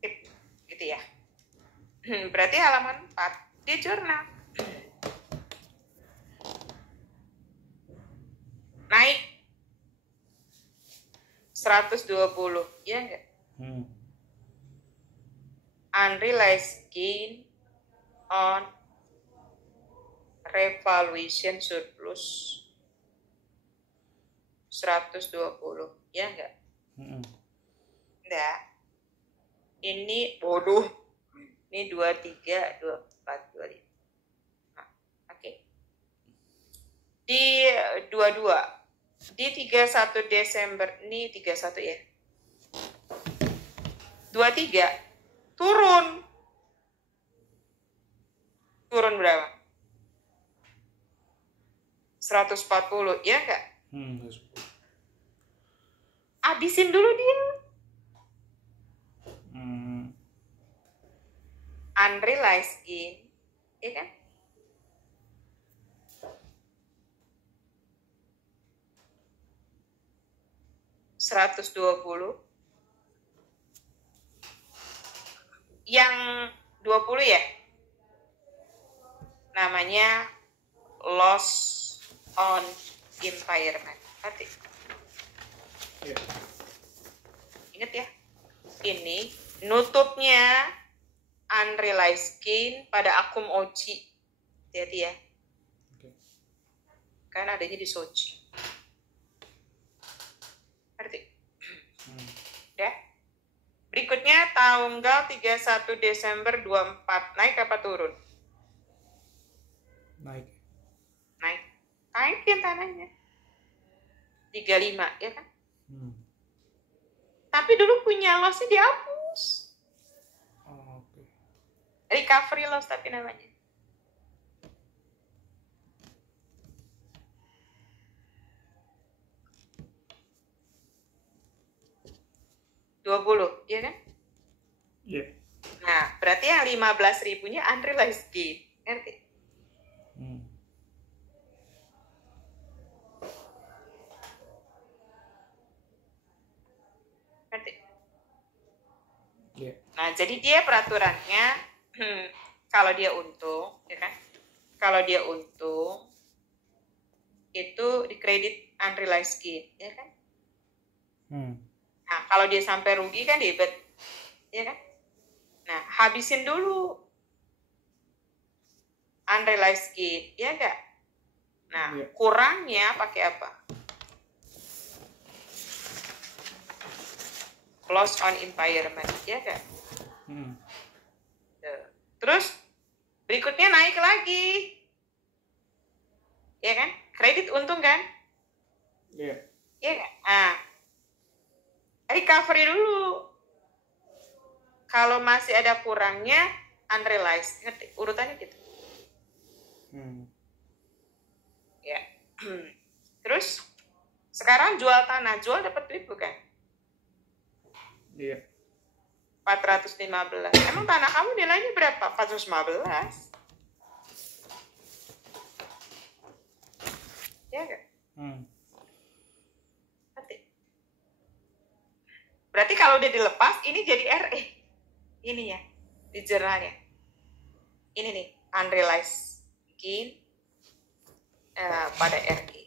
Sip. Gitu ya. Berarti halaman 4 di jurnal. Naik 120, ya enggak? Unrealized gain on revaluation surplus 120, ya enggak? Enggak. Ini bodoh. Ini 23, 24, 25. Nah, oke. Di 22. Di 31 Desember, ini 31 ya. 23 turun. Turun berapa? 140, ya enggak? Habisin dulu dia. Unrealized gain, ya kan? $120. Yang 20 ya? Namanya loss on impairment. Ngerti? Yeah. Ingat ya? Ini nutupnya unrealized gain pada akum oji. Hati-hati ya. Kan adanya di soji. Ngerti? Udah? Berikutnya tanggal 31 Desember 24. Naik apa turun? Naik. Naik. Naikin tanahnya. 35, ya kan? Tapi dulu punya loss-nya dihapus. Recovery loss tapi namanya. $20, ya kan? Iya. Nah, berarti yang 15.000-nya unrealized gain. Ngerti? Ngerti? Iya. Nah, jadi dia peraturannya, kalau dia untung, ya kan? Kalau dia untung, itu dikredit unrealized gain, ya kan? Nah, kalau dia sampai rugi kan debit, ya kan? Nah, habisin dulu unrealized gain, ya enggak? Nah, kurangnya pakai apa? Loss on impairment, ya enggak? Terus berikutnya naik lagi, ya kan? Kredit untung kan? Iya. Iya enggak? Nah, recovery dulu. Kalau masih ada kurangnya, unrealized. Ngerti? Urutannya gitu. Ya. Terus, sekarang jual tanah. Jual dapat duit bukan? Iya. 415. Emang tanah kamu nilainya berapa? 415. Ya enggak? Berarti kalau udah dilepas, ini jadi RE. Ini ya, di jurnalnya. Ini nih, unrealized gain pada RE.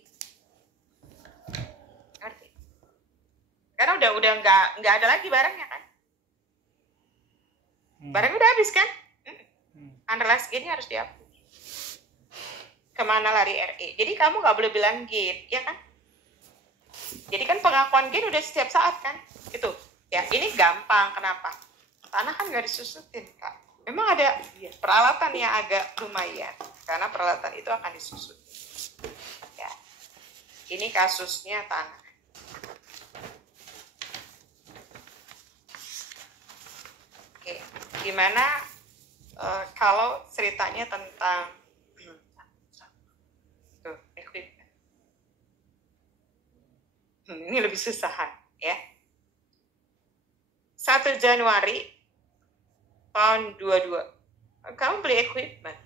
Ngerti? Karena udah nggak ada lagi barangnya kan? Barangnya udah habis kan? Unrealized gain harus dihapus. Kemana lari RE? Jadi kamu nggak boleh bilang gain, ya kan? Jadi kan pengakuan gain udah setiap saat kan? Itu ya, ini gampang. Kenapa? Tanah kan nggak disusutin kak. Memang ada peralatan yang agak lumayan karena peralatan itu akan disusut. Ya, ini kasusnya tanah. Oke. Gimana kalau ceritanya tentang tuh, equipment. Ini lebih susahan ya. 1 Januari tahun 22. Kamu beli equipment.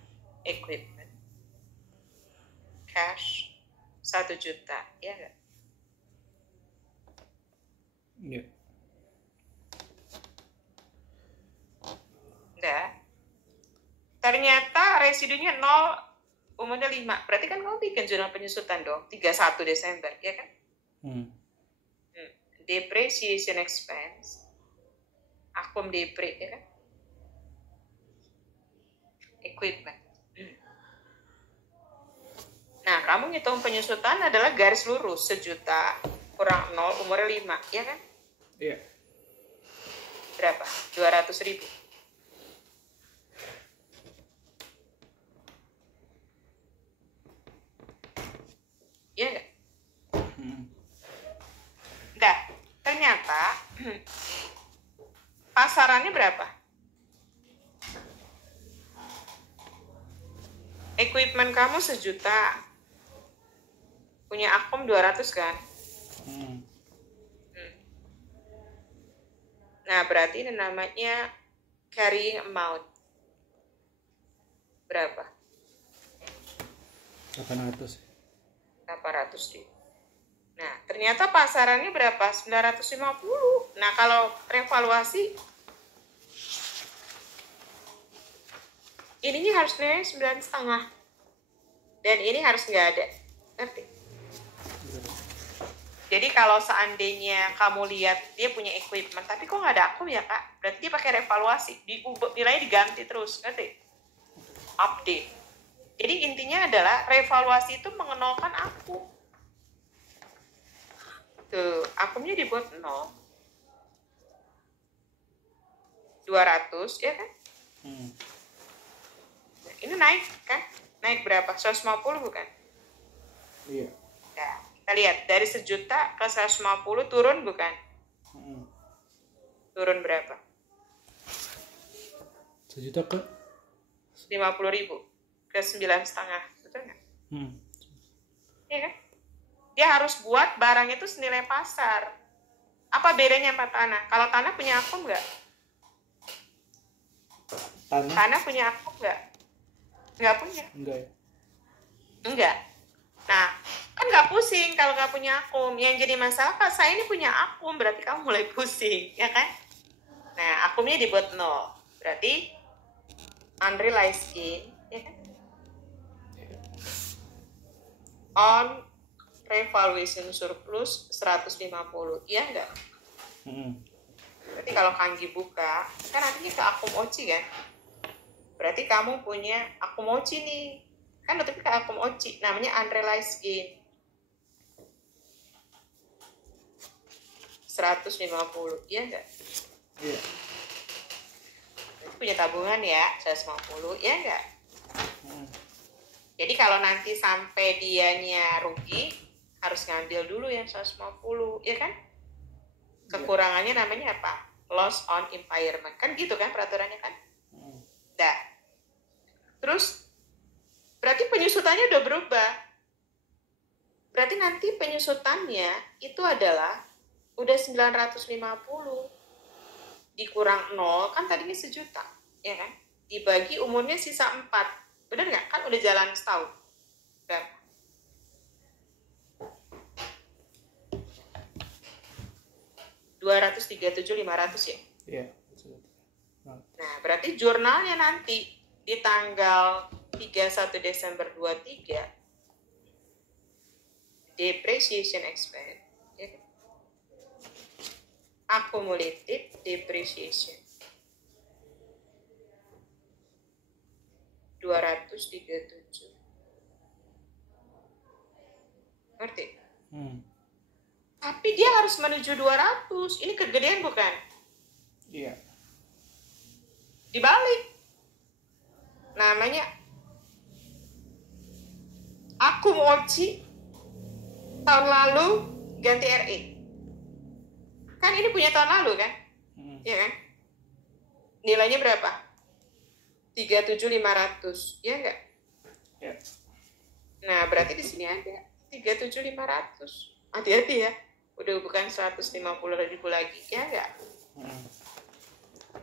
Cash 1 juta, ya nggak? Iya. Enggak. Ternyata residunya 0, umurnya 5. Berarti kan kamu bikin jurnal penyusutan dong, 31 Desember, ya kan? Depreciation expense, akum depre, ya kan? Equipment. Nah, kamu ngitung penyusutan adalah garis lurus, 1 juta kurang 0, umurnya 5, ya kan? Iya. Berapa? 200.000. Iya nggak? Nah, ternyata pasarannya berapa? Equipment kamu 1 juta. Punya akum 200 kan? Nah, berarti ini namanya carrying amount. Berapa? 800. 800.000. Nah, ternyata pasarannya berapa? 950. Nah, kalau revaluasi, ininya harus nilainya 9,5. Dan ini harus nggak ada. Ngerti? Jadi kalau seandainya kamu lihat dia punya equipment, tapi kok nggak ada akum ya kak? Berarti dia pakai revaluasi, nilainya diganti terus, ngerti? Update. Jadi intinya adalah revaluasi itu mengenolkan akum. Tuh, akumnya dibuat 0. 200, ya kan? Nah, ini naik kan? Naik berapa? 150 bukan? Iya. Nah, kita lihat dari 1 juta ke 150 turun bukan? Turun berapa? 1 juta ke 50.000 ke 9,5, betul nggak? Iya kan? Dia harus buat barang itu senilai pasar. Apa bedanya sama tanah? Kalau tanah punya akum nggak? Tanah punya akum nggak? Nggak punya. Enggak ya? Enggak. Nah, kan nggak pusing kalau nggak punya akum. Yang jadi masalah, Pak, saya ini punya akum, berarti kamu mulai pusing, ya kan? Nah, akumnya dibuat 0. Berarti unrealized gain, ya kan? On revaluation surplus 150, iya enggak? Berarti kalau Kanggi buka, kan nantinya ke akum oci kan? Berarti kamu punya akum oci nih. Kan tapi ke akum oci, namanya unrealized gain. 150, iya enggak? Iya. Berarti punya tabungan ya, 150, iya enggak? Jadi kalau nanti sampai dianya rugi, harus ngambil dulu yang 150, ya kan? Kekurangannya namanya apa? Loss on impairment. Kan gitu kan peraturannya kan? Nah, terus berarti penyusutannya udah berubah. Berarti nanti penyusutannya itu adalah udah 950 dikurang 0, kan tadinya 1 juta, ya kan? Dibagi umurnya sisa 4. Bener nggak? Kan udah jalan setahun. Berapa? $237.500 ya? Iya. Nah, berarti jurnalnya nanti di tanggal 31 Desember 23 depreciation expense, ya, accumulated depreciation 237. Ngerti? Tapi dia harus menuju 200. Ini kegedean bukan? Iya. Dibalik. Namanya akum oci tahun lalu ganti RE. Kan ini punya tahun lalu kan? Iya kan? Nilainya berapa? 37.500, ya enggak? Ya. Nah, berarti di sini ada 37.500. Hati-hati ya. Udah bukan 150.000 lagi, ya enggak?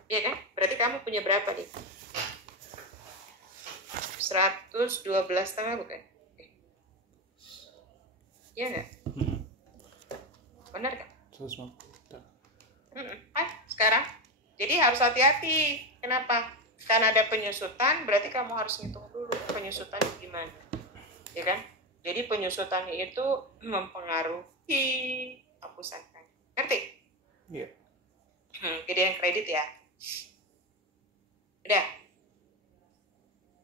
Ya kan? Berarti kamu punya berapa nih? 112,5 bukan? Iya enggak? Benar kan? 150. Sekarang. Jadi harus hati-hati. Kenapa? Karena ada penyusutan, berarti kamu harus ngitung dulu penyusutan gimana. Ya kan? Jadi penyusutannya itu mempengaruhi hapusan kan. Ngerti? Iya. Gedean kredit ya. Udah.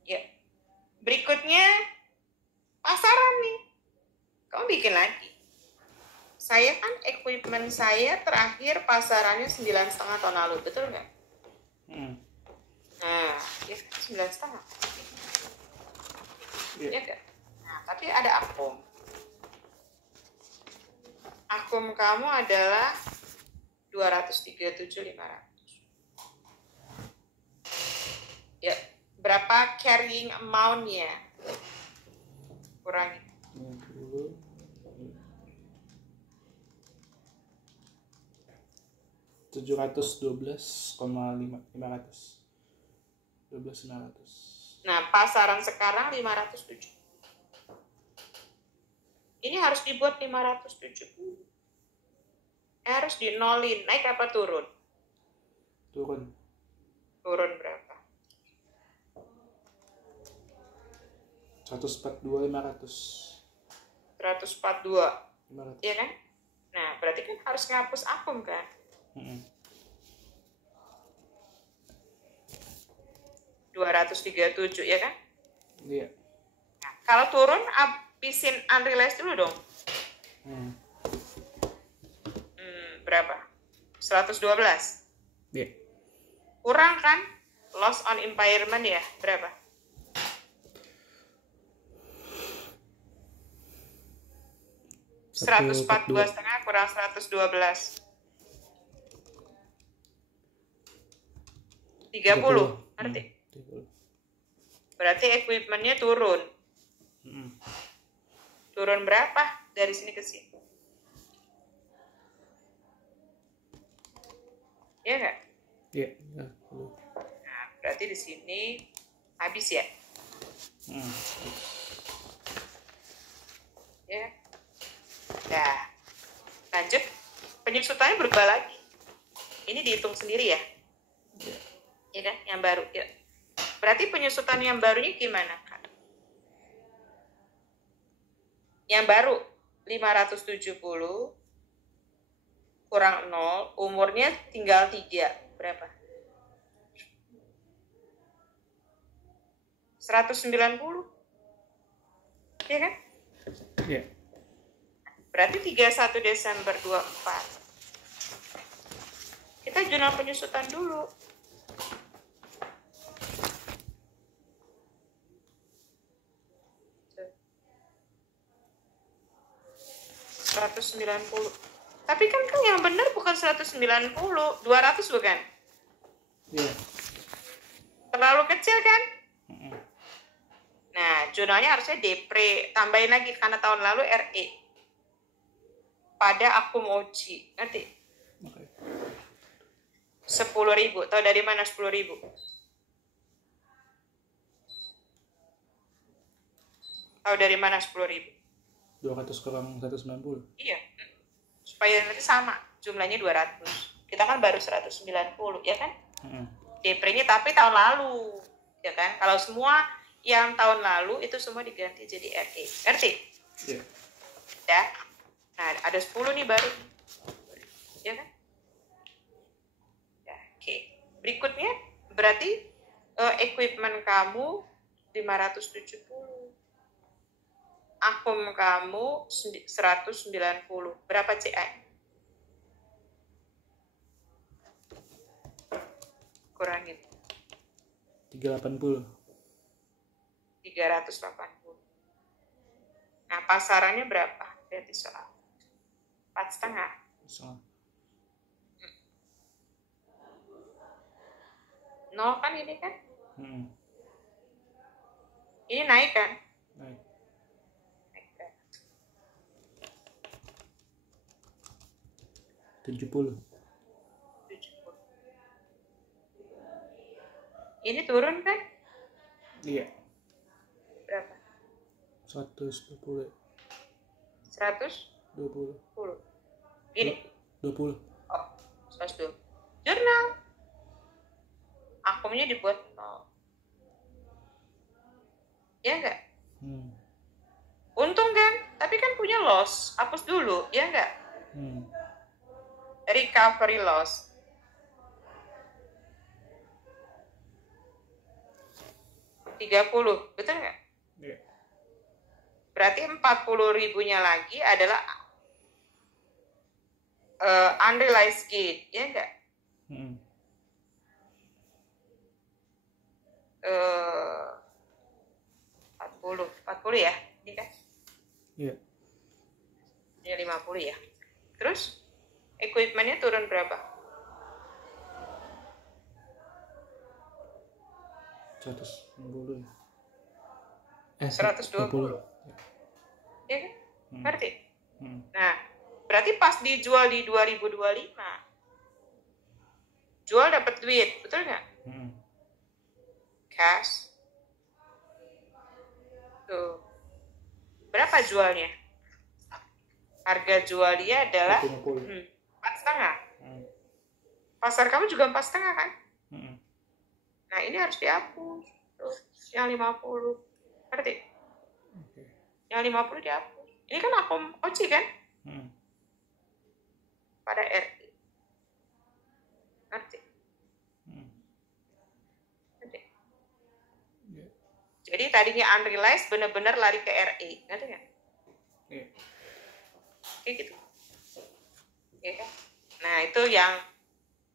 Ya. Berikutnya pasaran nih. Kamu bikin lagi. Saya kan equipment saya terakhir pasarannya 9,5 tahun lalu, betul nggak? Nah, ya 9,5. Ya nggak? Nah, tapi ada akum. Akum kamu adalah 237.500. Ya, berapa carrying amount-nya? Kurangi. 712,500. 12.500. Nah, pasaran sekarang 507. Ini harus dibuat 570. Harus dinolin. Naik apa turun? Turun. Turun berapa? 142.500. 142. Iya kan? Nah, berarti kan harus ngapus akum kan? 237, ya kan? Iya. Nah, kalau turun, habisin unrealized dulu dong. Berapa? 112. Iya. Kurang kan? Loss on impairment ya, berapa? $142,5 kurang 112. 30, ngerti? 30. Berarti equipment-nya turun. Turun berapa dari sini ke sini? Iya nggak? Iya. Nah, berarti di sini habis ya? Ya. Nah, lanjut. Penyusutannya berubah lagi. Ini dihitung sendiri ya? Ya kan? Yang baru. Ya. Berarti penyusutan yang barunya gimana kan? Yang baru 570 kurang 0, umurnya tinggal 3. Berapa? 190. Iya kan? Iya. Berarti 31 Desember 24. Kita jurnal penyusutan dulu. $190. Tapi kan yang benar bukan 190, 200 bukan? Iya. Terlalu kecil kan? Nah, jurnalnya harusnya depre, tambahin lagi karena tahun lalu RE. Pada akum OJI, ngerti? Oke. 10.000, tahu dari mana 10.000? Tahu dari mana 10.000? 200 kurang 190. Iya, supaya nanti sama, jumlahnya 200. Kita kan baru 190, ya kan? Depre-nya tapi tahun lalu, ya kan? Kalau semua yang tahun lalu itu semua diganti jadi RE, ngerti? Iya. Ya. Nah, ada 10 nih baru, ya kan? Ya, oke. Berikutnya berarti equipment kamu 570. Akum kamu 190. Berapa CI? Kurangin. 380. 380. Nah, pasarannya berapa? Berarti soal 4,5. Nol kan ini kan? Hmm. Ini naik kan? Naik. Naik kan? 70. 70. Ini turun kan? Iya. Berapa? 120. 120. 20. Ini? 20. Oh, 120. Jurnal. Akumnya dibuat nol. Ya enggak? Hmm. Untung kan? Tapi kan punya loss. Hapus dulu, ya enggak? Hmm. Recovery loss. $30, betul nggak? Iya. Berarti 40.000-nya lagi adalah unrealized gain, ya enggak? Hmm. 40 ya, ini kan? Iya. Ini 50 ya. Terus equipment-nya turun berapa? 160. 120. 20. Ya kan? Ngerti? Hmm. Nah, berarti pas dijual di 2025, jual dapat duit, betul nggak? Hmm. Cash. Tuh. Berapa jualnya? Harga jual dia adalah 50. 4,5. Hmm. Pasar kamu juga 4,5 kan? Hmm. Nah, ini harus dihapus. Tuh, yang 50. Ngerti? Oke. Yang 50 dihapus. Ini kan akum OCI kan? Hmm. Pada RI. Ngerti? Hmm. Ngerti? Iya. Jadi tadinya unrealized benar-benar lari ke RI. Ngerti nggak? Iya. Kayak gitu. Ya kan? Nah, itu yang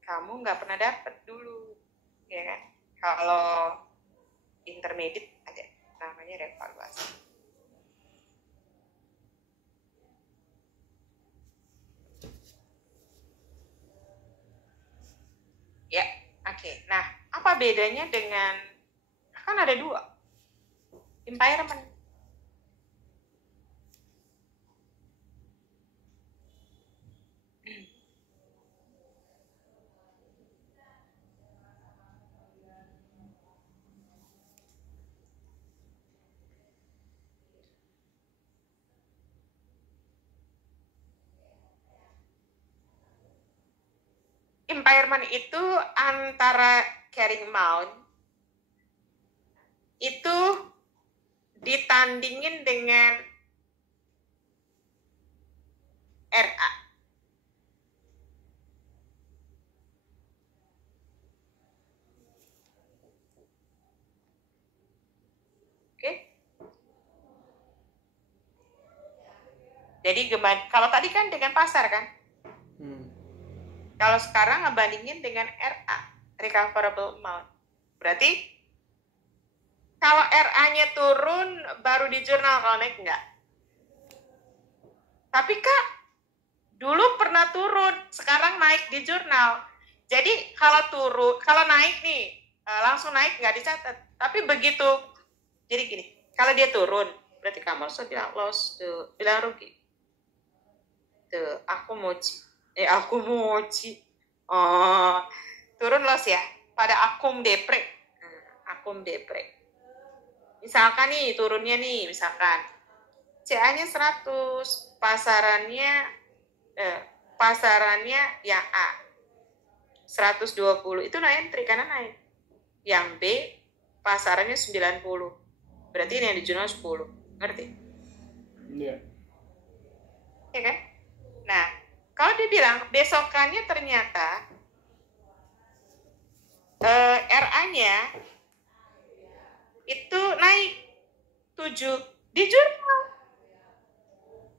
kamu nggak pernah dapat dulu. Ya kan? Kalau intermediate ada namanya revaluasi. Ya, oke. Nah, apa bedanya dengan, kan ada dua, impairment. Impairment itu antara carrying amount itu ditandingin dengan RA. Oke? Jadi kalau tadi kan dengan pasar kan? Kalau sekarang ngebandingin dengan RA, recoverable amount. Berarti kalau RA-nya turun baru di jurnal, kalau naik enggak. Tapi Kak, dulu pernah turun, sekarang naik di jurnal. Jadi kalau turun, kalau naik nih, langsung naik nggak dicatat. Tapi begitu, jadi gini, kalau dia turun, berarti kamu harus bilang loss, tuh, bilang rugi. Tuh, aku mochi. Oh, turun loss ya, pada akum depre. Akum depre. Misalkan nih, turunnya nih, misalkan CA-nya 100, pasarannya yang A 120, itu no entry karena naik. Yang B pasarannya 90, berarti ini yang di jurnal 10. Ngerti? Iya. Ya kan? Nah, kalau dibilang besokannya ternyata RA-nya itu naik 7 di jurnal,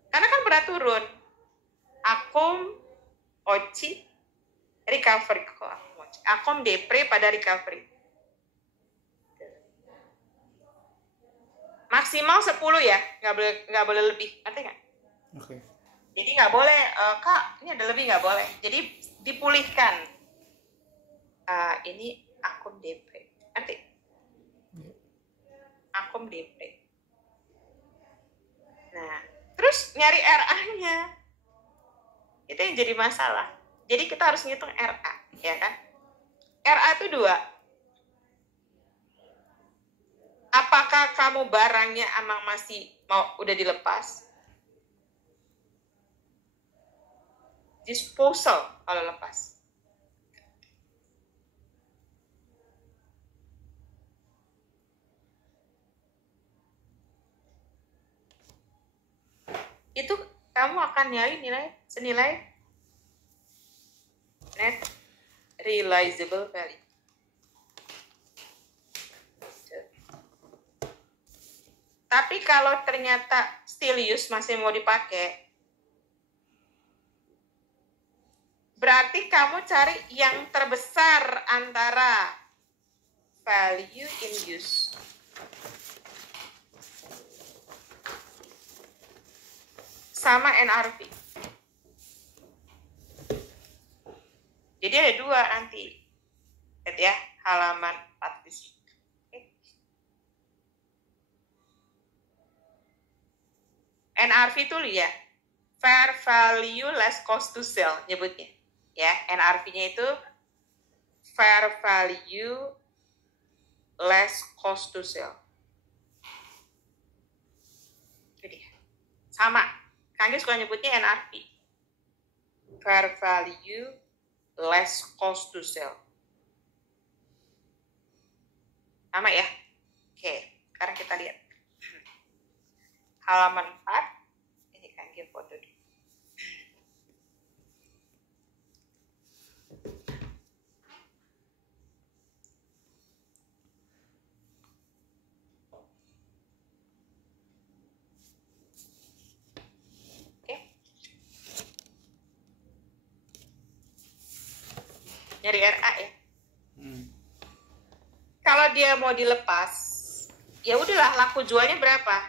karena kan pernah turun. Akum OCI recovery, akum depre pada recovery. Maksimal 10 ya, nggak boleh lebih, ngerti nggak? Oke. Jadi nggak boleh, Kak, ini ada lebih, nggak boleh. Jadi dipulihkan. Ini akum DP. Nanti Ya. akum DP. Nah, terus nyari RA-nya. Itu yang jadi masalah. Jadi kita harus ngitung RA, ya kan? RA itu 2. Apakah kamu barangnya emang masih udah dilepas? Disposal kalau lepas. Itu kamu akan nyari nilai senilai net realizable value. Tapi kalau ternyata still use masih mau dipakai, berarti kamu cari yang terbesar antara value in use sama NRV. Jadi ada 2 nanti. Lihat ya, halaman 4 di sini. NRV itu ya, fair value less cost to sell nyebutnya. Ya, NRV-nya itu fair value less cost to sell. Jadi sama, Kang suka nyebutnya NRV. Fair value less cost to sell. Sama ya? Oke, sekarang kita lihat. Halaman 4. Ini kan dia foto dulu. Oke. Nyari RA ya. Kalau dia mau dilepas, ya udahlah, laku jualnya berapa?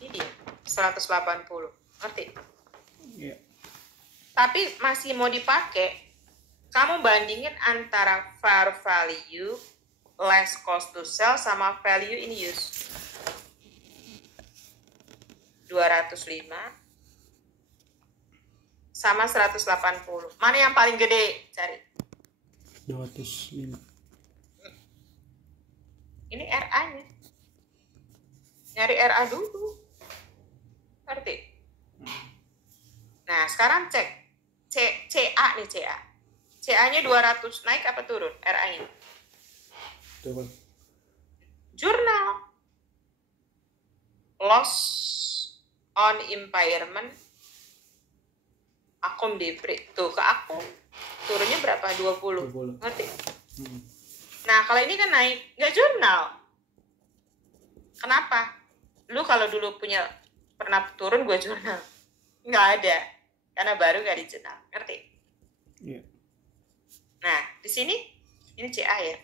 Ini dia, 180. Ngerti? Iya. Tapi masih mau dipakai, kamu bandingin antara fair value less cost to sell sama value in use. 205 sama 180. Mana yang paling gede? Cari. 205. Ini RA-nya. Nyari RA dulu. Ngerti? Nah, sekarang cek. CA nih, CA. CA-nya 200. Naik apa turun? RA-nya. Turun. Jurnal. Loss on impairment. Akum debri. Tuh, ke akum. Turunnya berapa? 20. Ngerti? Nah, kalau ini kan naik. Nggak jurnal. Kenapa? Lu kalau dulu pernah turun, gue jurnal. Nggak ada. Karena baru nggak di jurnal. Ngerti? Iya. Nah, di sini, ini CA ya.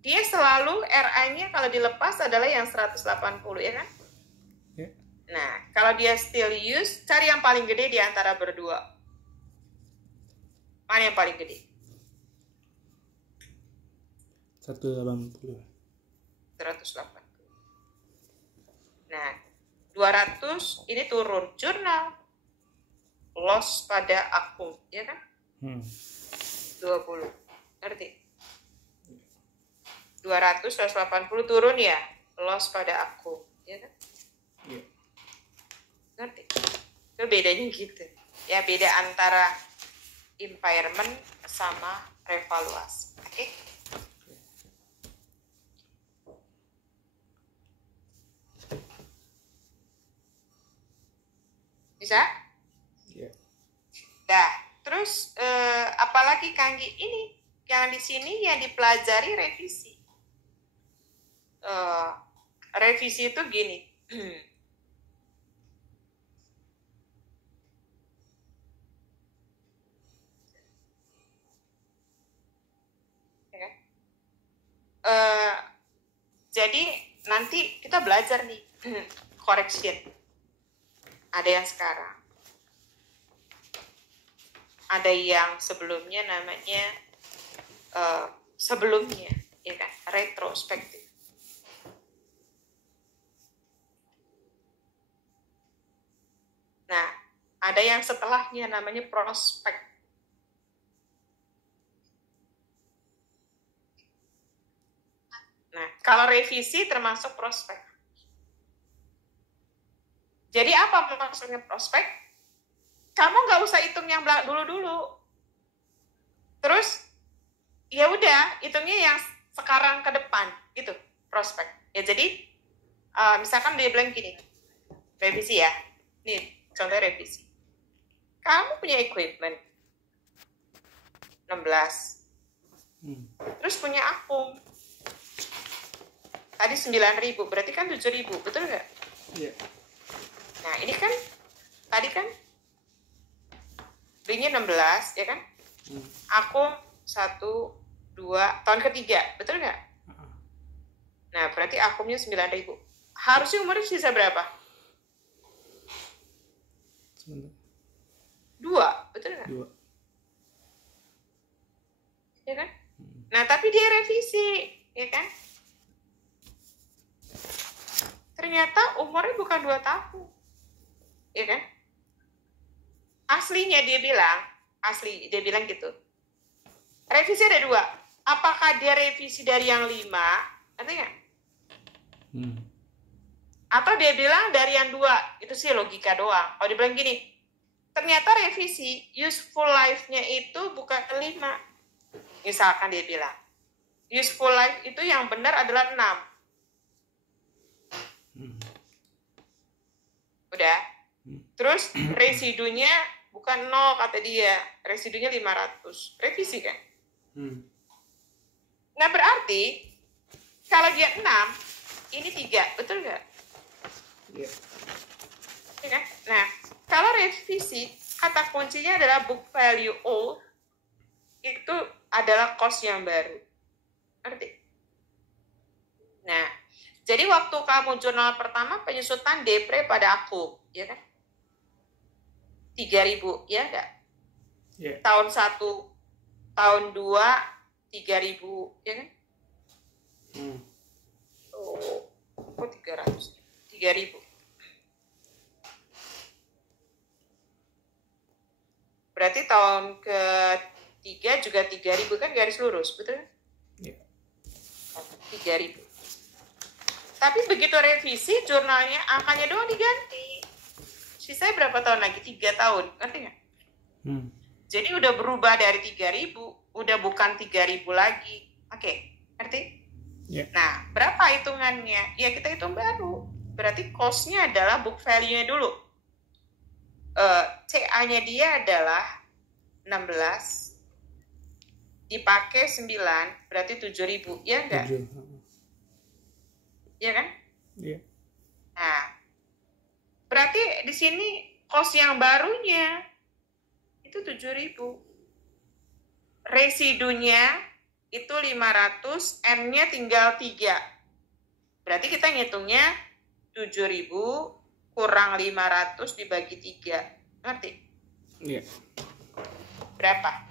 Dia selalu RA-nya kalau dilepas adalah yang 180, ya kan? Ya. Nah, kalau dia still use, cari yang paling gede di antara berdua. Mana yang paling gede? 180. 180. Nah, 200 ini turun. Jurnal. Loss pada akun, ya kan? 20. Ngerti? 200, 180 turun ya. Loss pada akun, ya kan? Iya. Ngerti? Itu bedanya gitu. Ya, beda antara impairment sama revaluasi. Oke? Bisa? Iya. Nah, terus apalagi Kanggi ini yang di sini yang dipelajari revisi. Revisi itu gini. Jadi nanti kita belajar nih correction. Ada yang sekarang. ada yang sebelumnya namanya sebelumnya, ya kan, retrospektif. Nah, ada yang setelahnya namanya prospek. Nah, kalau revisi termasuk prospek. Jadi apa maksudnya prospek? Kamu nggak usah hitung yang dulu-dulu. Terus ya udah, hitungnya yang sekarang ke depan, gitu, prospek. Ya jadi misalkan dia bilang gini, revisi ya. Nih, contoh revisi. Kamu punya equipment 16. Terus punya akun. Tadi 9.000, berarti kan 7.000, betul nggak? Iya. Nah, ini kan tadi kan belinya 16, ya kan? Aku 1, 2, tahun ketiga, betul nggak? Nah, berarti akumnya 9.000. Harusnya umurnya sisa berapa? 2, betul nggak? 2. Ya kan? Nah, tapi dia revisi, ya kan? Ternyata umurnya bukan 2 tahun. Ya kan? Asli dia bilang gitu. Revisi ada 2. Apakah dia revisi dari yang 5? Ngerti nggak? Atau dia bilang dari yang 2? Itu sih logika doang. Kalau dia bilang gini, ternyata revisi useful life-nya itu bukan 5. Misalkan dia bilang, useful life itu yang benar adalah 6. Udah. Terus residunya bukan 0 kata dia, residunya 500. Revisi kan? Nah, berarti kalau dia 6, ini 3, betul nggak? Iya. Ya kan? Nah, kalau revisi, kata kuncinya adalah book value old, itu adalah cost yang baru. Ngerti? Nah, jadi waktu kamu jurnal pertama penyusutan depre pada aku, ya kan? 3.000, ya enggak? Yeah. Tahun 1, tahun 2, 3.000, ya kan? Oh, 300. 3.000. Berarti tahun ke-3 juga 3.000 kan garis lurus, betul? Iya. 3.000. Tapi begitu revisi, jurnalnya angkanya doang diganti. Sisanya berapa tahun lagi? 3 tahun, ngerti nggak? Jadi udah berubah dari 3.000, udah bukan 3.000 lagi. Oke, ngerti? Yeah. Nah, berapa hitungannya? Ya kita hitung baru. Berarti cost-nya adalah book value-nya dulu. CA-nya dia adalah 16, dipakai 9, berarti 7.000, ya enggak? 7. Ya kan? Iya. Nah, berarti di sini cost yang barunya itu 7.000. Residunya itu 500, N-nya tinggal 3. Berarti kita ngitungnya 7.000 kurang 500 dibagi 3. Ngerti? Iya. Berapa?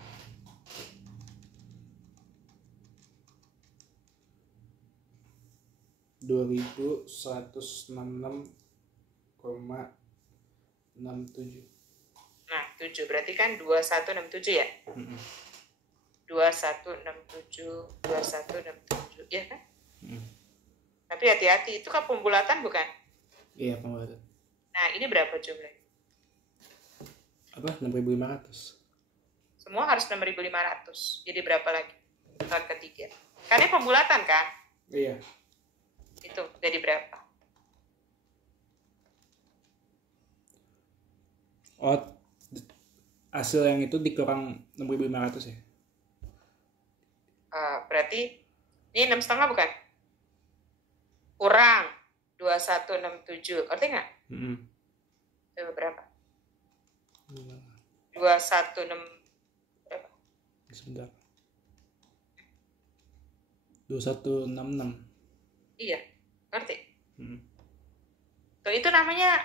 $2.166,67. Nah, 7 berarti kan 2167 ya? 2167, ya kan? Tapi hati-hati, itu kan pembulatan bukan? Iya, pembulatan. Nah, ini berapa jumlahnya? Apa? 6.500. Semua harus 6.500. Jadi berapa lagi? Tahun ketiga. Karena pembulatan kan? Iya. Itu jadi berapa? Oh, hasil yang itu dikurang 6.500 ya? Berarti ini 6,5 bukan? Kurang 2167. Ngerti nggak? Coba berapa? 216 berapa? Sebentar. 2166. Iya, ngerti? Tuh, itu namanya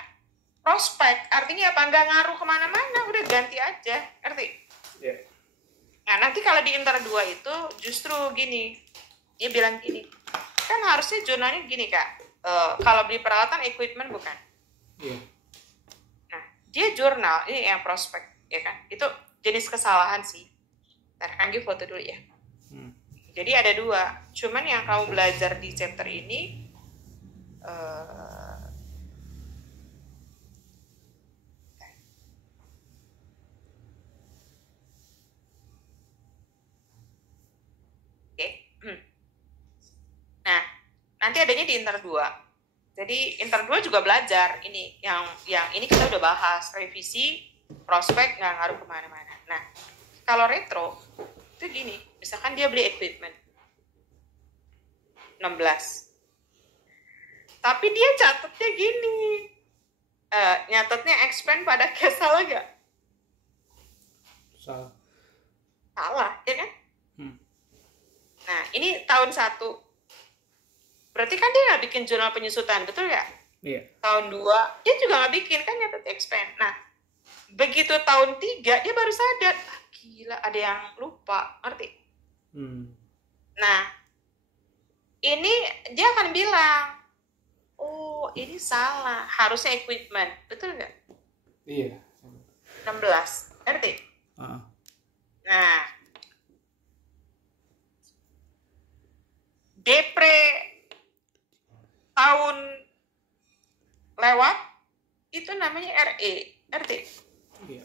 prospek. Artinya apa? Nggak ngaruh kemana-mana, udah ganti aja. Ngerti? Iya. Nah, nanti kalau di inter 2 itu justru gini. Dia bilang gini. Kan harusnya jurnalnya gini, Kak. Kalau beli peralatan equipment bukan. Iya. Nah, dia jurnal ini yang prospek, ya kan? Itu jenis kesalahan sih. Ntar Kanggi foto dulu ya. Jadi ada 2. Cuman yang kamu belajar di chapter ini nah, nanti adanya di inter 2. Jadi inter 2 juga belajar ini yang ini kita udah bahas revisi prospek nggak ngaruh kemana-mana. Nah, kalau retro itu gini, misalkan dia beli equipment 16, tapi dia catatnya gini, nyatetnya expand pada cash, salah nggak? Salah, ya kan? Nah, ini tahun 1. Berarti kan dia nggak bikin jurnal penyusutan, betul nggak? Iya. Tahun 2, dia juga nggak bikin, kan nyatet expand. Nah, begitu tahun 3, dia baru sadar, gila, ada yang lupa, ngerti? Nah, ini dia akan bilang, oh, ini salah, harusnya equipment, betul nggak? Iya. 16, ngerti? Nah, depre tahun lewat itu namanya RE, ngerti? Iya.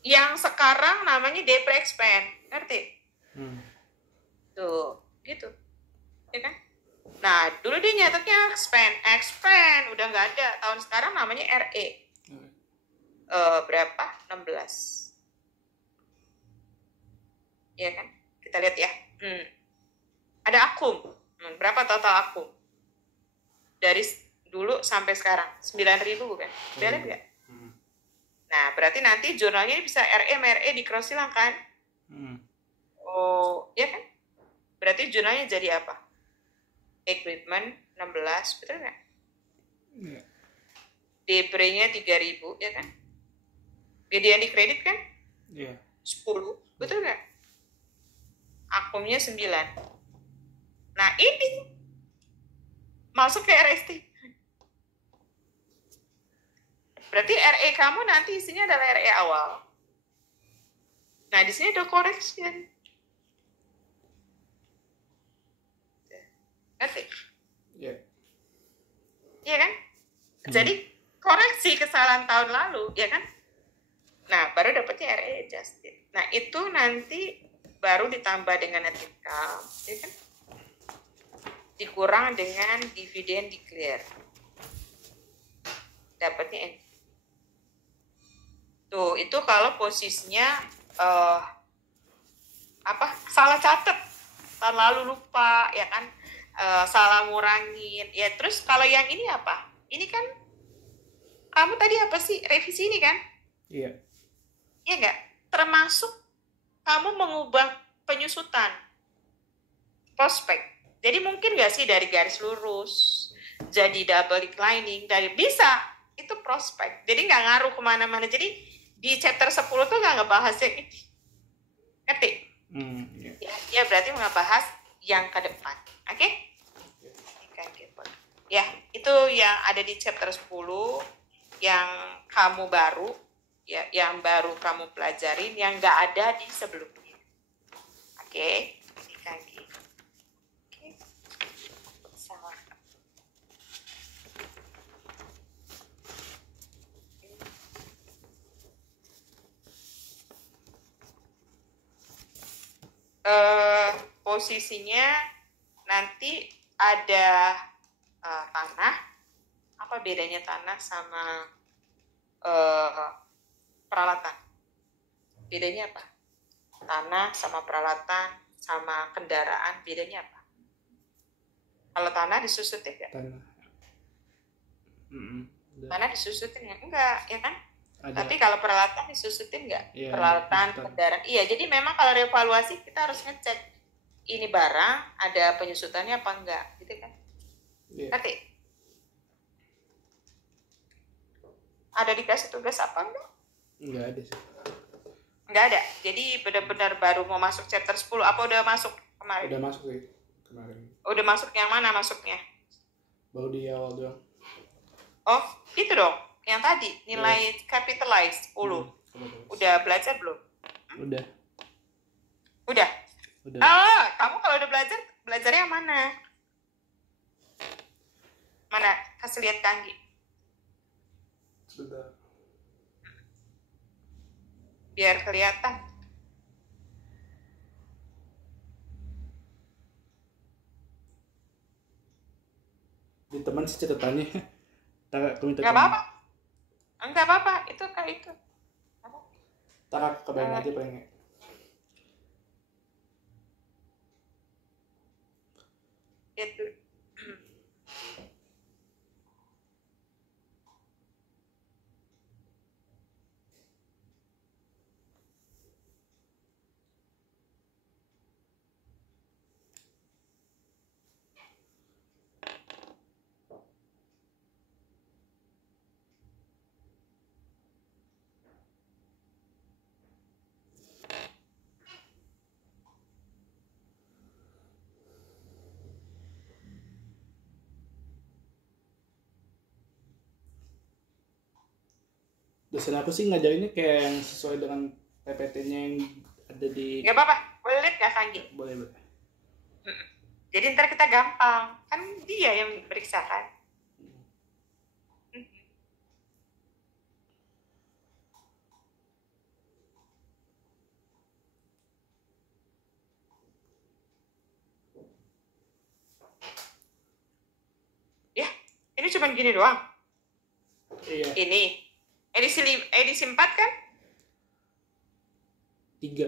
Yang sekarang namanya depre expand, ngerti? Tuh, gitu, ya kan? Nah, dulu dia nyatetnya expand udah nggak ada. Tahun sekarang namanya RE. Berapa? 16. Ya kan? Kita lihat ya. Ada akum. Berapa total akum? Dari dulu sampai sekarang 9.000 bukan? Udah lihat nggak? Nah, berarti nanti jurnalnya bisa RE MRE di cross silang kan? Oh, ya kan? Berarti jurnalnya jadi apa? Equipment 16, betul nggak? Iya. Depre-nya 3.000, ya kan? Gedean di kredit kan? Iya. 10, betul nggak? Akumnya 9. Nah, ini masuk ke RST. Berarti RE kamu nanti isinya adalah RE awal. Nah, di sini ada correction. Ngerti? Iya. Iya kan? Jadi koreksi kesalahan tahun lalu, ya kan? Nah, baru dapatnya RE adjusted. Nah, itu nanti baru ditambah dengan net income, ya kan? Dikurang dengan dividen declare. Dapatnya ini. Tuh, itu kalau posisinya salah catat. Tahun lalu lupa, ya kan? Salah ngurangin. Ya, terus kalau yang ini apa? Ini kan kamu tadi apa sih? Revisi ini kan? Iya. Iya nggak? Termasuk kamu mengubah penyusutan prospek. Jadi mungkin nggak sih dari garis lurus jadi double declining, dari bisa itu prospek. Jadi nggak ngaruh kemana-mana. Jadi di chapter 10 tuh nggak ngebahas yang ini. Ngerti? Iya. Ya berarti ngebahas yang ke depan. Oke? Ya, itu yang ada di chapter 10 yang kamu baru, ya, yang baru kamu pelajarin, yang nggak ada di sebelumnya. Oke? Ini kaki. Oke. Salah. Posisinya nanti ada tanah. Apa bedanya tanah sama peralatan? Bedanya apa? Tanah sama peralatan sama kendaraan, bedanya apa? Kalau tanah disusutin nggak? Tanah disusutin nggak? Enggak, ya kan? Ada. Tapi kalau peralatan disusutin nggak? Ya, peralatan, kendaraan. Iya, jadi memang kalau revaluasi kita harus ngecek ini barang ada penyusutannya apa enggak, gitu kan? Yeah. Ngerti? Ada dikasih tugas apa enggak? Enggak ada sih. Nggak ada. Jadi benar-benar baru mau masuk chapter 10. Apa udah masuk kemarin? Udah masuk sih kemarin. Udah masuk yang mana masuknya? Baru di awal doang. Oh, itu dong. Yang tadi, nilai capitalize 10. Udah belajar belum? Udah. Udah? Udah. Kamu kalau udah belajarnya mana? Mana? Kasih lihat Kanggi. Sudah. Biar kelihatan. Di teman sih catatannya. Nggak apa-apa. Enggak apa-apa. Itu kayak itu. Tak kebayang aja pengen. Itu. Dosen aku sih ngajarinnya kayak yang sesuai dengan PPT-nya yang ada di. Nggak apa-apa. Boleh lihat nggak Kanggi? Boleh. Jadi ntar kita gampang. Kan dia yang periksa kan. Ya, ini cuma gini doang. Iya. Ini. Edisi 4 kan? 3.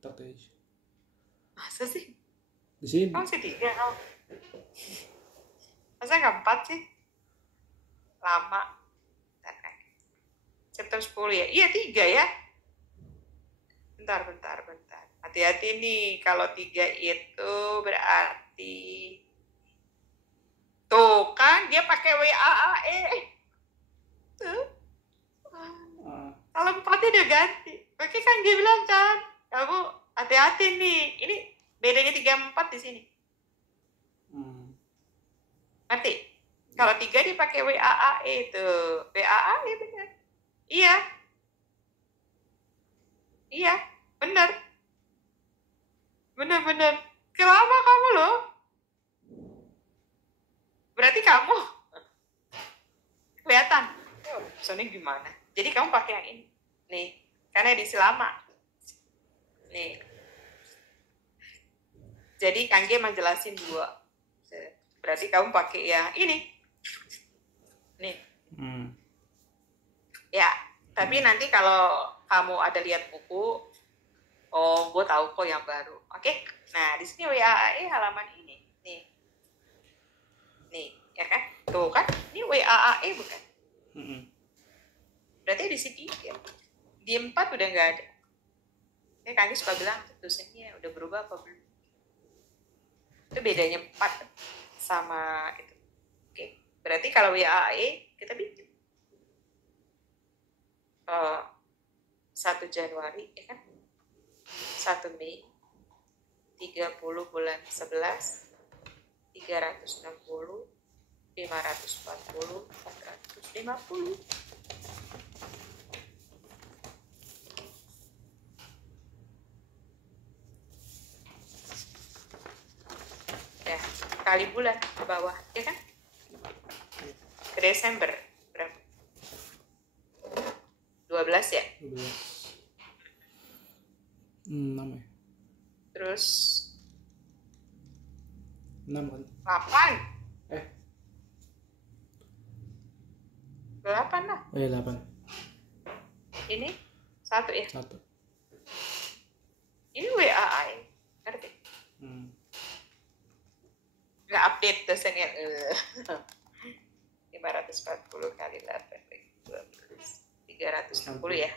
Tak aja. Masa sih? Di sini. Kamu sih 3 kamu. Masa nggak 4 sih? Lama. Chapter 10 ya? Iya 3 ya? Bentar. Hati-hati nih, kalau 3 itu berarti tuh kan dia pakai WAAE. Tuh. Kalau 4 udah ganti. Oke kan dia bilang kan, kamu hati-hati nih. Ini bedanya 3 4 di sini. Ngerti? Kalau 3 dia pakai WAAE tuh. WAAE benar. Iya, benar. Kenapa kamu loh? Berarti kamu kelihatan. Soalnya gimana? Jadi kamu pakai yang ini. Nih, karena edisi lama. Nih. Jadi Kangge emang jelasin 2. Berarti kamu pakai yang ini. Nih. Ya, tapi nanti kalau kamu ada lihat buku, oh, gue tahu kok yang baru. Oke? Nah, di sini WAAE halaman ini. Nih, ya kan? Tuh kan? Ini WAAE bukan? Berarti di sini di 4 udah nggak ada. Kami suka bilang dosennya udah berubah apa belum? Itu bedanya 4 sama itu. Oke, berarti kalau WAAE kita bikin 1 Januari, ya kan? 1 Mei, 30 bulan 11, 360, 540, 450. Ya, kali bulan ke bawah, ya kan? Ke Desember berapa? 12 ya? 6 ya? Terus 6 kan? 8. 8 lah. Oh ya 8. Ini 1 ya? 1. Ini WAI. Ngerti? Nggak update dosennya. 540 kali 8 12. 360 ya?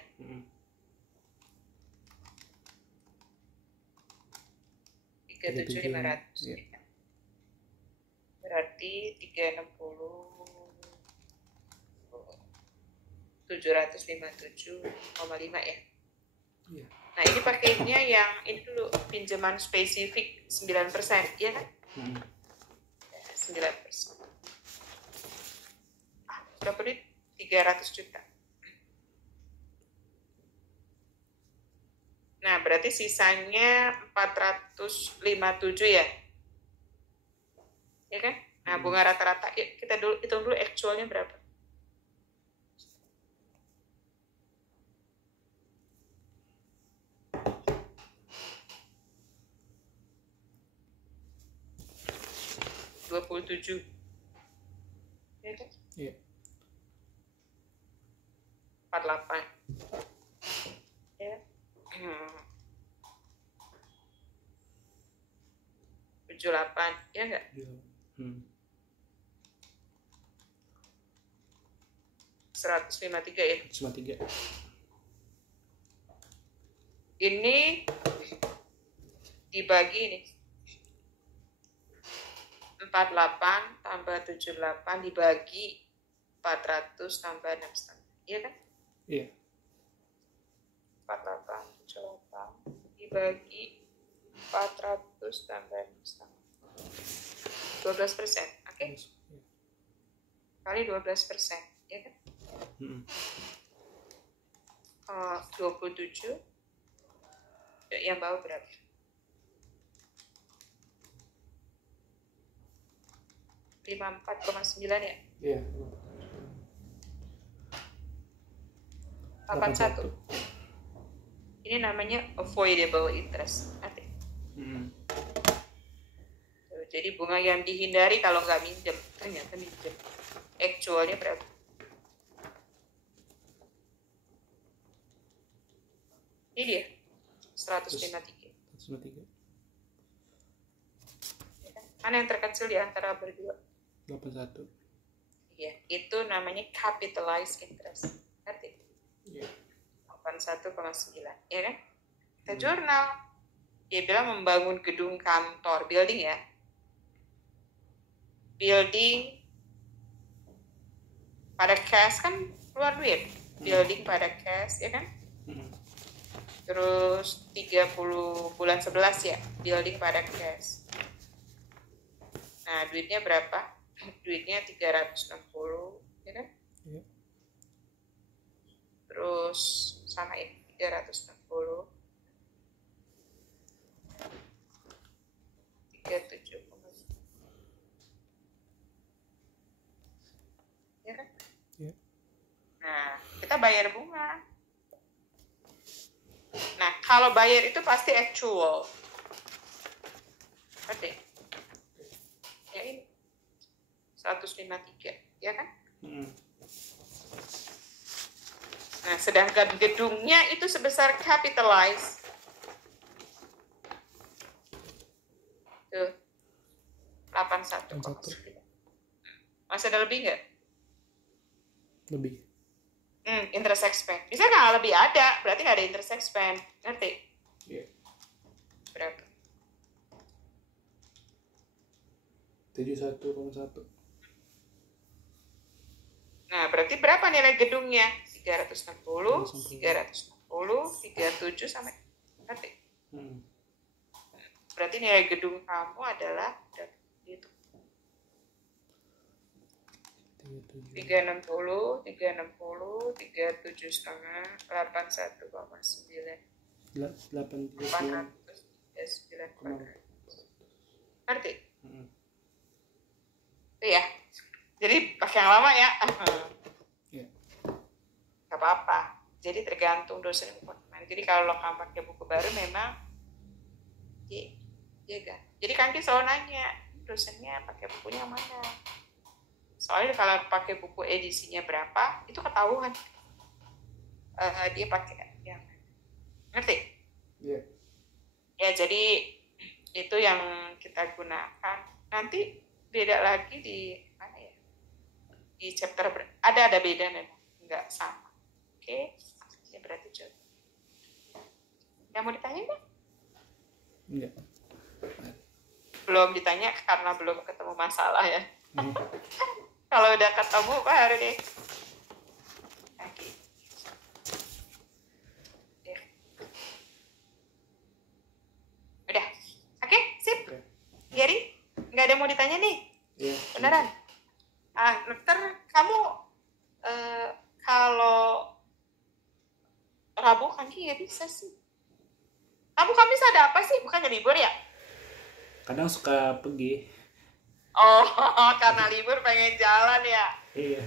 37.500. Ya. Berarti 360 757,5 ya. Iya. Nah, ini pakainya yang ini dulu, pinjaman spesifik 9%, ya kan? 9%. Berapa duit? 300 juta. Nah, berarti sisanya 457 ya? Ya kan? Nah, bunga rata-rata, yuk kita dulu hitung dulu actualnya berapa. $27. Ya kan? Iya. 48. Ya. 78, ya enggak? Iya. 153 ya. 153. Ini dibagi nih. 48 tambah 78 dibagi 400 tambah 6,5. Iya kan? Iya. 48, 78 dibagi 400 tambah 6,5. 12%, oke? Kali 12%, ya kan? 27. Yang bawah berapa? $54,9 ya? Iya. 81. Ini namanya avoidable interest. Arti? Jadi bunga yang dihindari kalau nggak minjem, ternyata minjem. Actualnya berapa? Ini dia, 153. 153. Mana yang terkecil di antara berdua? 81. Iya, itu namanya capitalized interest. Ngerti? Iya. 81,9, ya kan? Kita jurnal. Dia bilang membangun gedung kantor, building ya. Building pada cash kan keluar duit. Building pada cash, ya kan? Terus 30 bulan 11 ya, building pada cash. Nah, duitnya berapa? Duitnya 360, ya kan? Iya. Terus sama ya, 360. 37. Ya kan? Iya. Nah, kita bayar bunga. Nah, kalau bayar itu pasti actual. Oke. Ya ini. 153, ya kan? Nah, sedangkan gedungnya itu sebesar capitalized. Tuh. 81,9. Masih ada lebih nggak? Lebih. Interest expense. Bisa nggak lebih ada? Berarti nggak ada interest expense. Ngerti? Iya. Berapa? 71,1. Nah, berarti berapa nilai gedungnya? 360, 360, 37 sampai. Ngerti? Berarti nilai gedung kamu adalah itu. 360, 360, 37 setengah, 81,9. 439. Ngerti? Itu ya. Jadi pakai yang lama ya. Iya. Gak apa-apa. Jadi tergantung dosen. Jadi kalau kamu pakai buku baru memang jaga. Jadi kan dia selalu nanya, dosennya pakai bukunya mana? Soalnya kalau pakai buku edisinya berapa, itu ketahuan. Dia pakai yang ngerti? Iya. Ya, jadi itu yang kita gunakan. Nanti beda lagi di mana ya? Di chapter ada beda memang, nggak sama. Oke, ini berarti coba. Yang mau ditanya nggak? Enggak. Belum ditanya karena belum ketemu masalah ya. Kalau udah ketemu baru deh. Oke. yang mau ditanya nih. Iya. Beneran. Ntar kamu kalau Rabu kan ya bisa sih. Rabu Kamis ada apa sih? Bukannya libur ya? Kadang suka pergi. Oh, karena libur pengen jalan ya. Iya.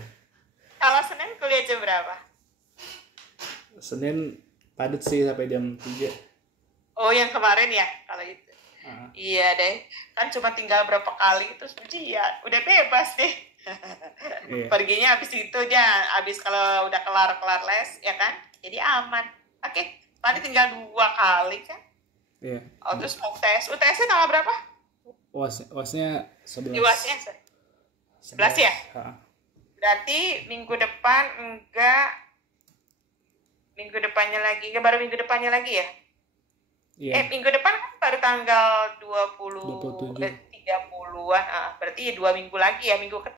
Kalau Senin kuliah jam berapa? Senin padat sih sampai jam 3. Oh, yang kemarin ya kalau itu. Iya deh, kan cuma tinggal berapa kali terus ujian, udah bebas deh. Iya. Perginya habis itu aja, habis kalau udah kelar les ya kan, jadi aman. Oke, paling tinggal 2 kali kan. Iya. Oh, terus mau UTS-nya tanggal berapa? UASnya 11. Di UASnya 11 ya? Berarti minggu depannya lagi, baru minggu depannya lagi ya? Iya. Minggu depan kan baru tanggal 27. 30-an. Berarti 2 minggu lagi ya, minggu